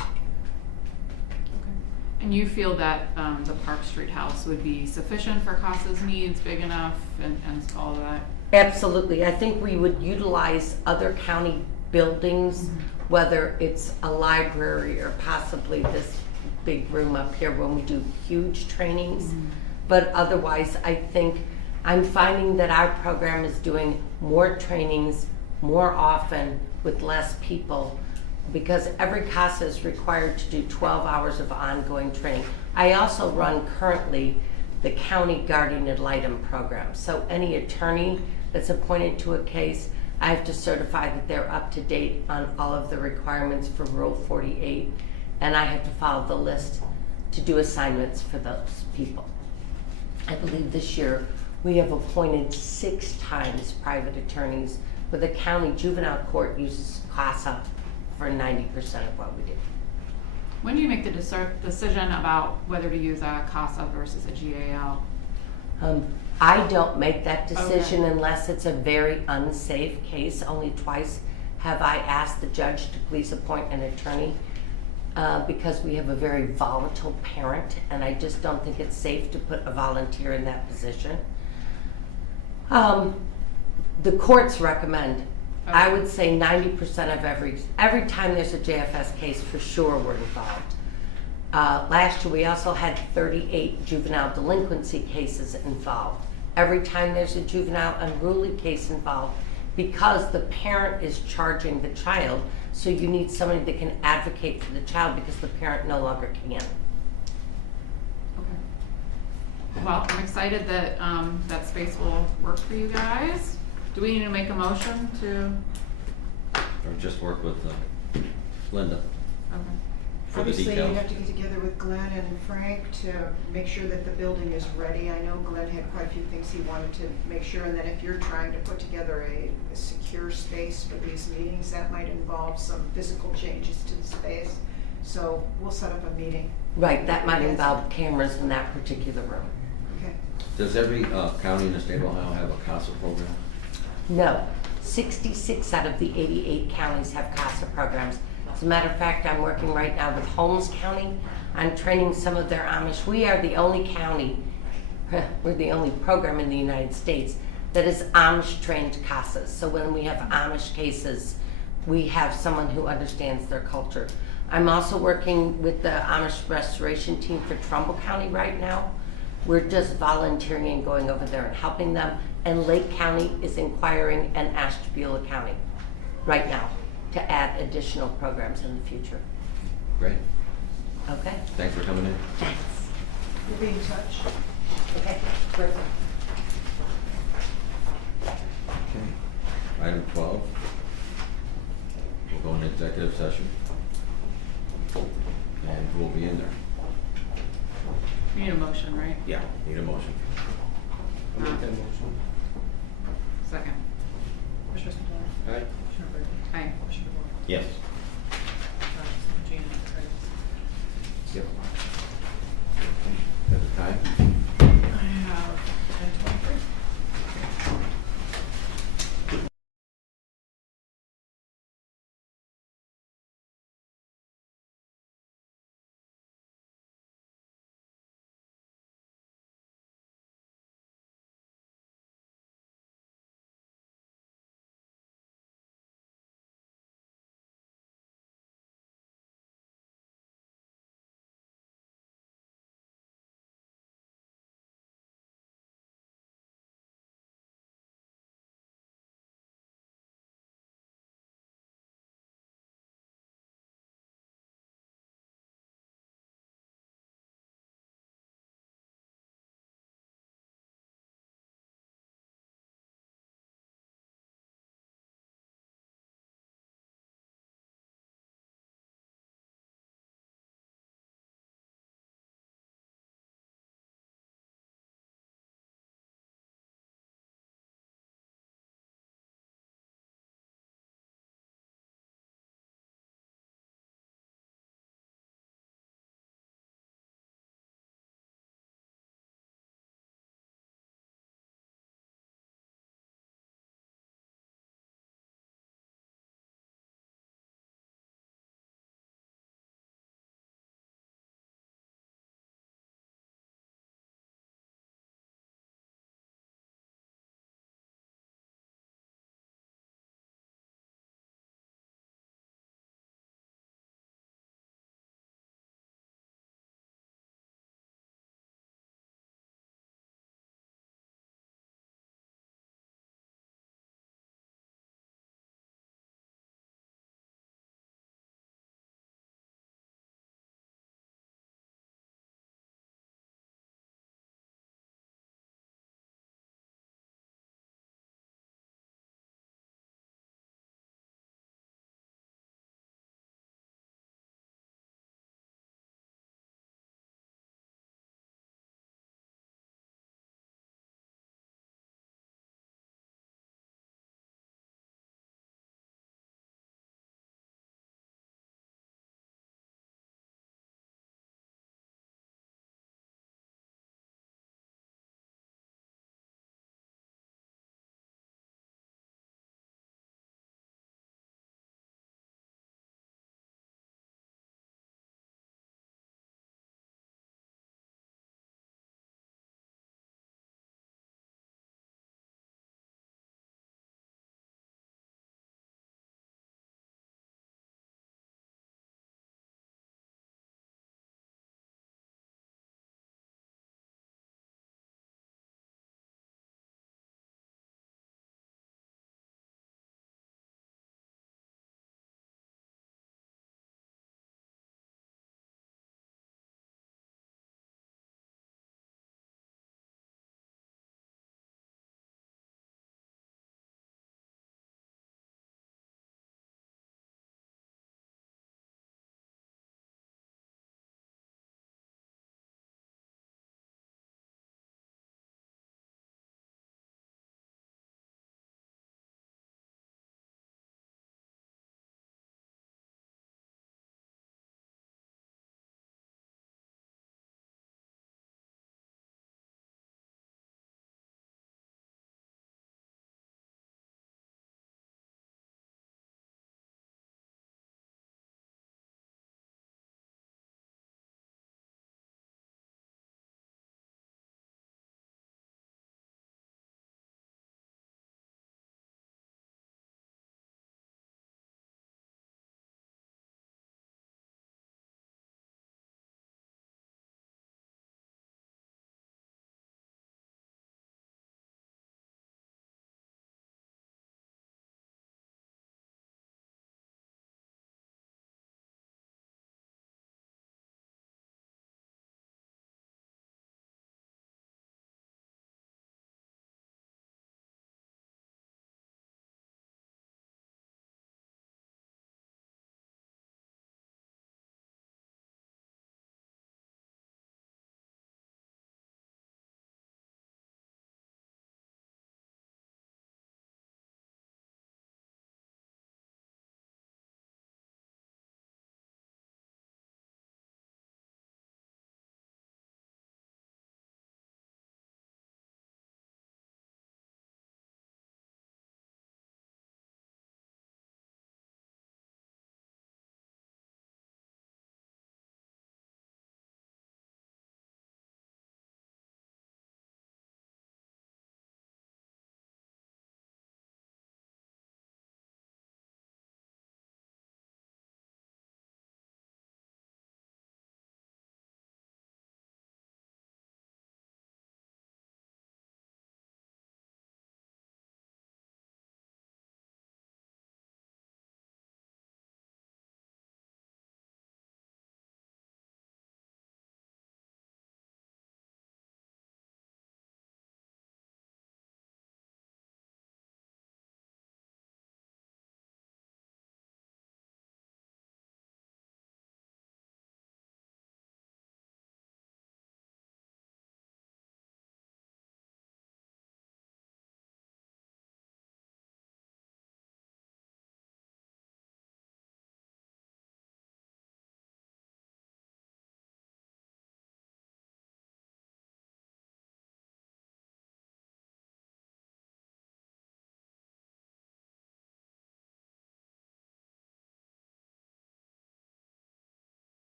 And you feel that the Park Street house would be sufficient for CASA's needs, big enough, and all of that? Absolutely. I think we would utilize other county buildings, whether it's a library or possibly this big room up here when we do huge trainings. But otherwise, I think I'm finding that our program is doing more trainings more often with less people, because every CASA is required to do 12 hours of ongoing training. I also run currently the county guardian ad litem program. So any attorney that's appointed to a case, I have to certify that they're up to date on all of the requirements for Rule 48, and I have to follow the list to do assignments for those people. I believe this year we have appointed 6 times private attorneys, where the county juvenile court uses CASA for 90% of what we do. When do you make the decision about whether to use a CASA versus a GAL? I don't make that decision Okay. unless it's a very unsafe case. Only twice have I asked the judge to please appoint an attorney because we have a very volatile parent, and I just don't think it's safe to put a volunteer in that position. The courts recommend. I would say 90% of every time there's a JFS case, for sure we're involved. Last year we also had 38 juvenile delinquency cases involved. Every time there's a juvenile unruly case involved, because the parent is charging the child, so you need somebody that can advocate for the child because the parent no longer can. Well, I'm excited that that space will work for you guys. Do we need to make a motion to? Or just work with Linda Okay. for the Obviously, you details. have to get together with Glenn and Frank to make sure that the building is ready. I know Glenn had quite a few things he wanted to make sure, and then if you're trying to put together a secure space for these meetings, that might involve some physical changes to the space. So we'll set up a meeting. Right, that might involve cameras in that particular room. Okay. Does every county in the state of Ohio have a CASA program? No, 66 out of the 88 counties have CASA programs. As a matter of fact, I'm working right now with Holmes County. I'm training some of their Amish. We are the only county, we're the only program in the United States that is Amish trained CASAs. So when we have Amish cases, we have someone who understands their culture. I'm also working with the Amish restoration team for Trumbull County right now. We're just volunteering and going over there and helping them. And Lake County is inquiring, and Ashtabula County right now to add additional programs in the future. Great. Okay? Thanks for coming in. Thanks. We'll be in touch. Okay, perfect. Okay. Item 12. We'll go into executive session. And we'll be in there. We need a motion, right? Yeah, need a motion. I'll make that motion. Second. Commissioner Spudler. Aye. Commissioner Brady. Aye. Commissioner DeBoer. Yes. Jean, correct. Yep. At the time?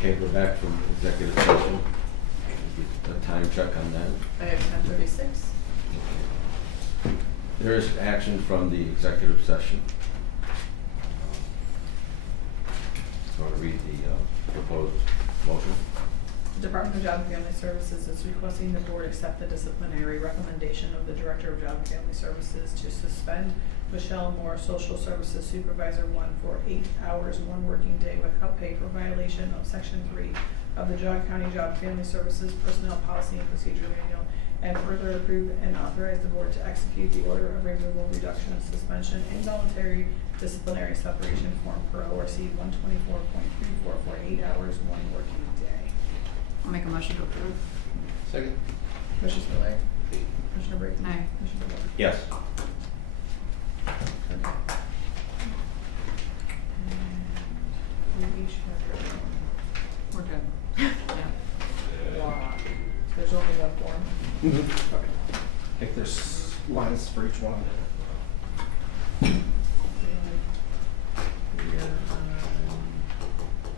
Okay, we're back from executive session. A time check on that. I have 10:36. There is action from the executive session. So I'll read the proposed motion. The Department of Job and Family Services is requesting the board accept the disciplinary recommendation of the Director of Job and Family Services to suspend Michelle Moore, Social Services Supervisor 1, for 8 hours, 1 working day without pay for violation of Section 3 of the Geauga County Job and Family Services Personnel Policy and Procedure Manual, and further approve and authorize the board to execute the order of removal, reduction, suspension, involuntary disciplinary separation form per ORC 124.34 for 8 hours, 1 working day. I'll make a motion to approve. Second? Commissioner Spudler. Commissioner Brady. Aye. Commissioner DeWort. Yes. We're good. Yeah. Wow. There's only one form? Mhm. Okay. I think there's lines for each one.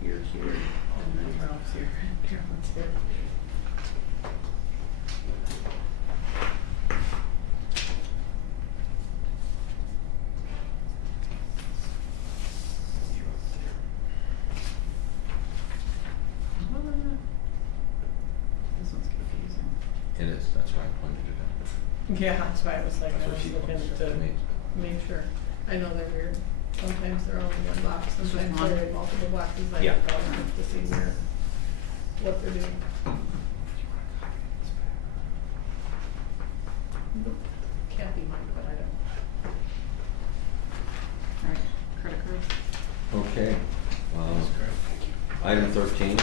Here, and then Ralph's here, Carolyn's here. This one's confusing. It is, that's why I pointed it out. Yeah, that's why I was like, That's I what was she looking points to to me. make sure. I know they're weird. Sometimes they're only one box, This is sometimes one. they're in multiple boxes, like, Yeah. to see where, what they're doing. Can't be mine, but I don't. All right, credit cards. Okay. Item 13.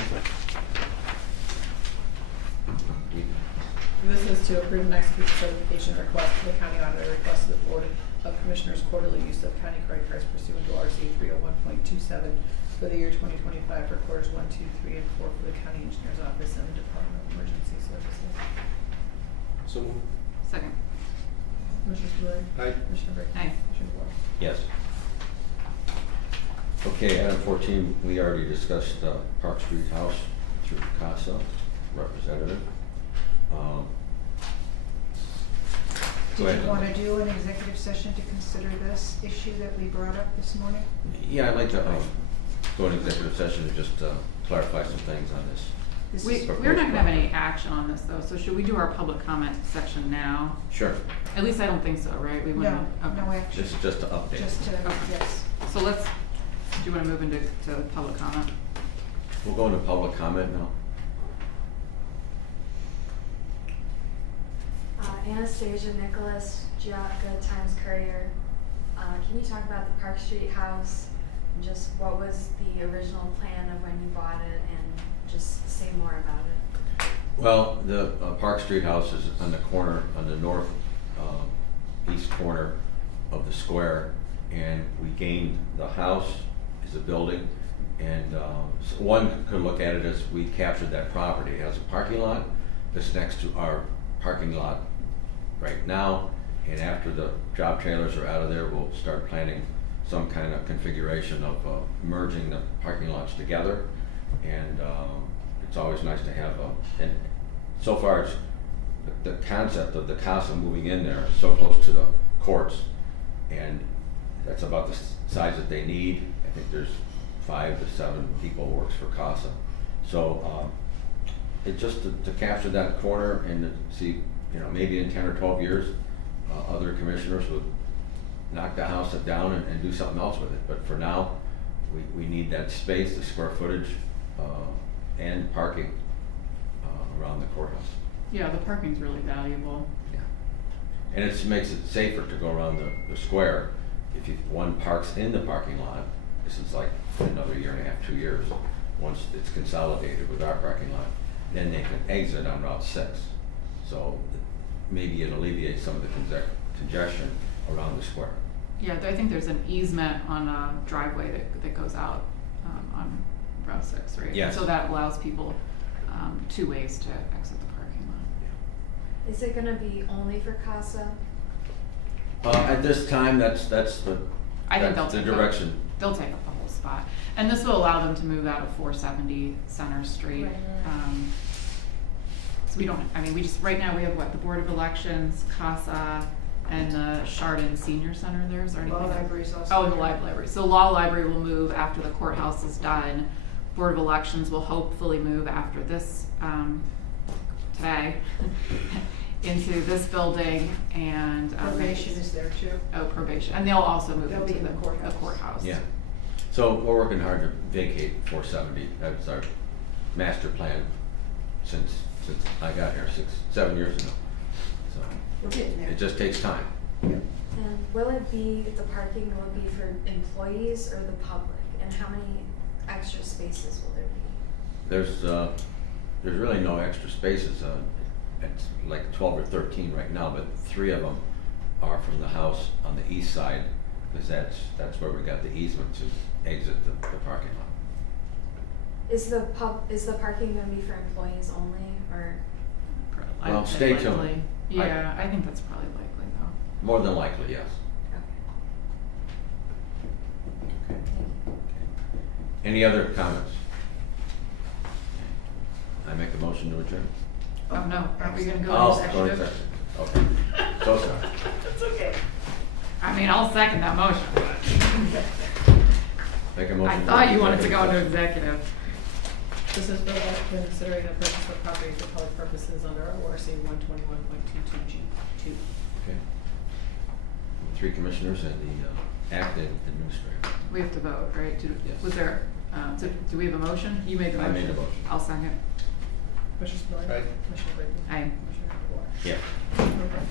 This is to approve and execute the certification request for the county auditor request of the Board of Commissioners quarterly use of county credit cards pursuant to RC 301.27 for the year 2025 for quarters 1, 2, 3, and 4 for the county engineer's office and the Department of Emergency Services. So moved. Second. Commissioner Spudler. Aye. Commissioner Brady. Aye. Commissioner DeWort. Yes. Okay, item 14, we already discussed Park Street House through CASA representative. Go Did ahead. you want to do an executive session to consider this issue that we brought up this morning? Yeah, I'd like to go into executive session to just clarify some things on this. This We, is- we're not gonna have any action on this though, so should we do our public comment section now? Sure. At least I don't think so, right? We wouldn't. No, Okay. no action, This is just to update. just to, Okay. yes. So let's, do you wanna move into public comment? We'll go into public comment now. Anastasia Nicholas, Geauga Times Courier. Can you talk about the Park Street house and just what was the original plan of when you bought it and just say more about it? Well, the Park Street house is on the corner, on the north east corner of the square, and we gained the house is a building, and so one could look at it as we captured that property. It has a parking lot that's next to our parking lot right now, and after the job trailers are out of there, we'll start planning some kind of configuration of merging the parking lots together, and it's always nice to have and so far it's the concept of the CASA moving in there is so close to the courts, and that's about the size that they need. I think there's 5 to 7 people who works for CASA. So it's just to capture that corner and to see, maybe in 10 or 12 years, other commissioners would knock the house down and do something else with it. But for now, we need that space, the square footage, and parking around the courthouse. Yeah, the parking's really valuable. Yeah. And it makes it safer to go around the square. If one parks in the parking lot, this is like another 1.5 years, 2 years, once it's consolidated with our parking lot, then they can exit on Route 6. So maybe it alleviates some of the congestion around the square. Yeah, I think there's an easement on a driveway that goes out on Route 6, right? Yes. So that allows people 2 ways to exit the parking lot. Is it gonna be only for CASA? At this time, that's the I think that's they'll the take direction. They'll take up the whole spot. And this will allow them to move out of 470 Center Street. Right. So we don't, I mean, we just, right now we have what, the Board of Elections, CASA, and the Chardon Senior Center there, is there anything? Law library's also Oh, and the there. library. So law library will move after the courthouse is done. Board of Elections will hopefully move after this, today, into this building, and. Probation is there too. Oh, probation, and they'll also move They'll into be in the courthouse. the courthouse. Yeah. So we're working hard to vacate 470. That's our master plan since I got here 7 years ago. So We're getting there. it just takes time. And will it be, the parking, will it be for employees or the public? And how many extra spaces will there be? There's really no extra spaces. It's like 12 or 13 right now, but 3 of them are from the house on the east side, because that's where we got the easement to exit the parking lot. Is the parking gonna be for employees only, or? I Well, would say stay likely. tuned. Yeah, I think that's probably likely though. More than likely, yes. Okay. Any other comments? I make a motion to adjourn. Oh, no, are we gonna go Oh, into go to executive? executive. Okay. So sorry. It's okay. I mean, I'll second that motion. Make a motion. I thought you wanted to go into executive. This is for considering the purchase of property for public purposes under ORC 121.22G2. Okay. 3 commissioners and the acting administrator. We have to vote, right? Yes. Was there, do we have a motion? You made the I motion. made the motion. I'll second. Commissioner Spillier. Aye. Commissioner Brady. Aye. Commissioner DeWark. Yeah. Okay.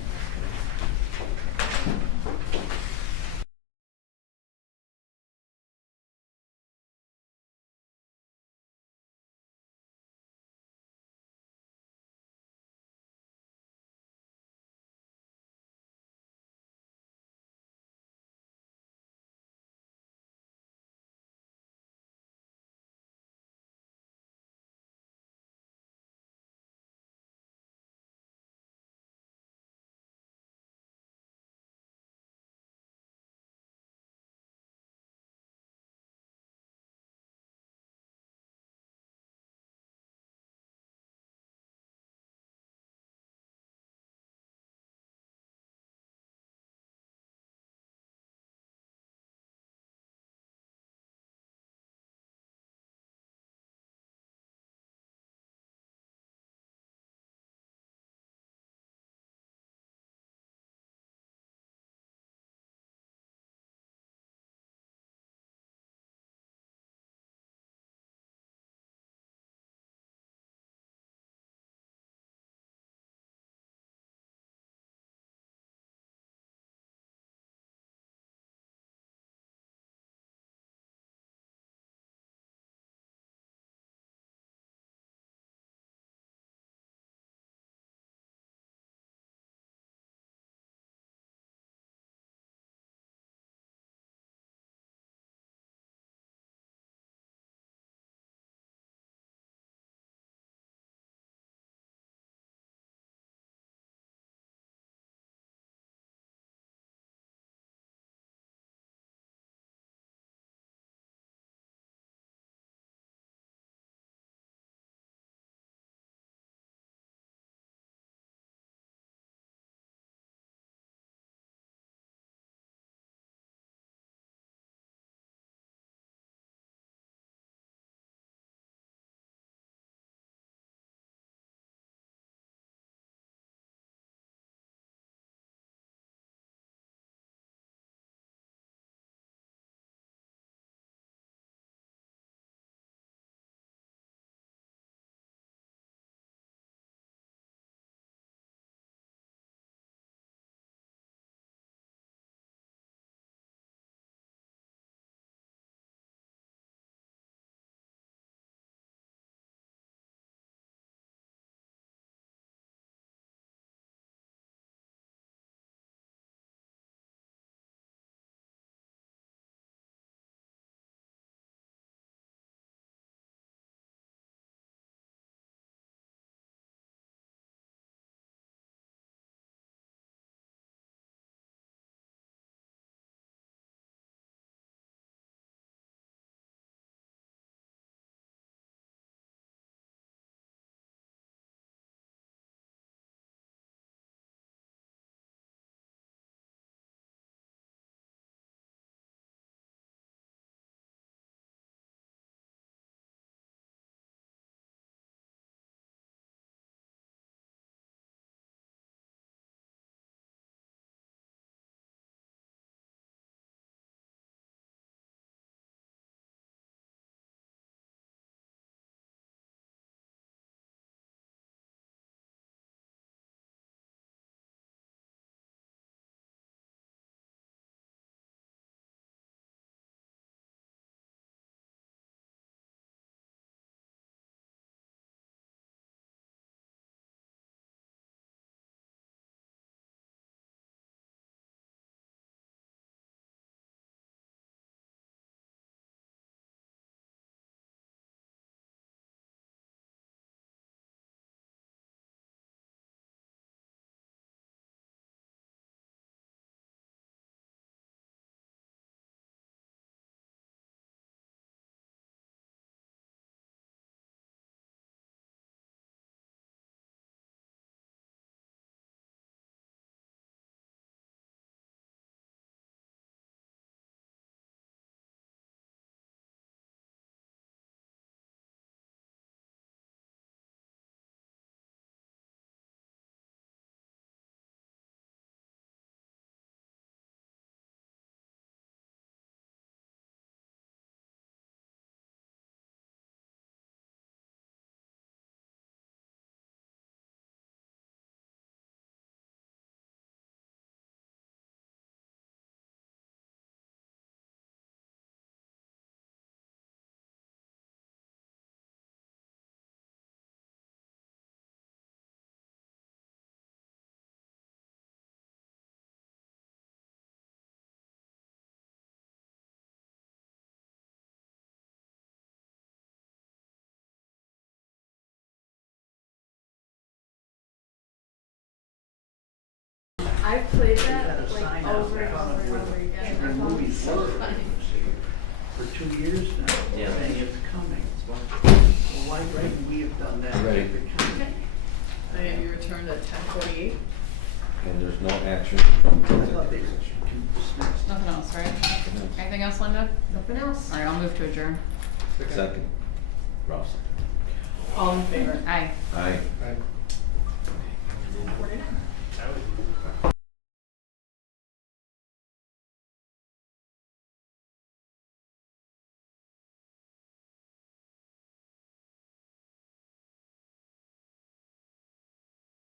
I've played We've had a that sign like out over there and over and over again. And the movie's so funny. For 2 years now, Yeah. saying it's coming. Well, why couldn't we have done that? Ready. every county? I have you returned at 10:48. And there's no action. I thought they dismissed. Nothing else, right? Anything else, Linda? Nothing else? All right, I'll move to adjourn. Second. Ross. All in favor? Aye. Aye. Aye.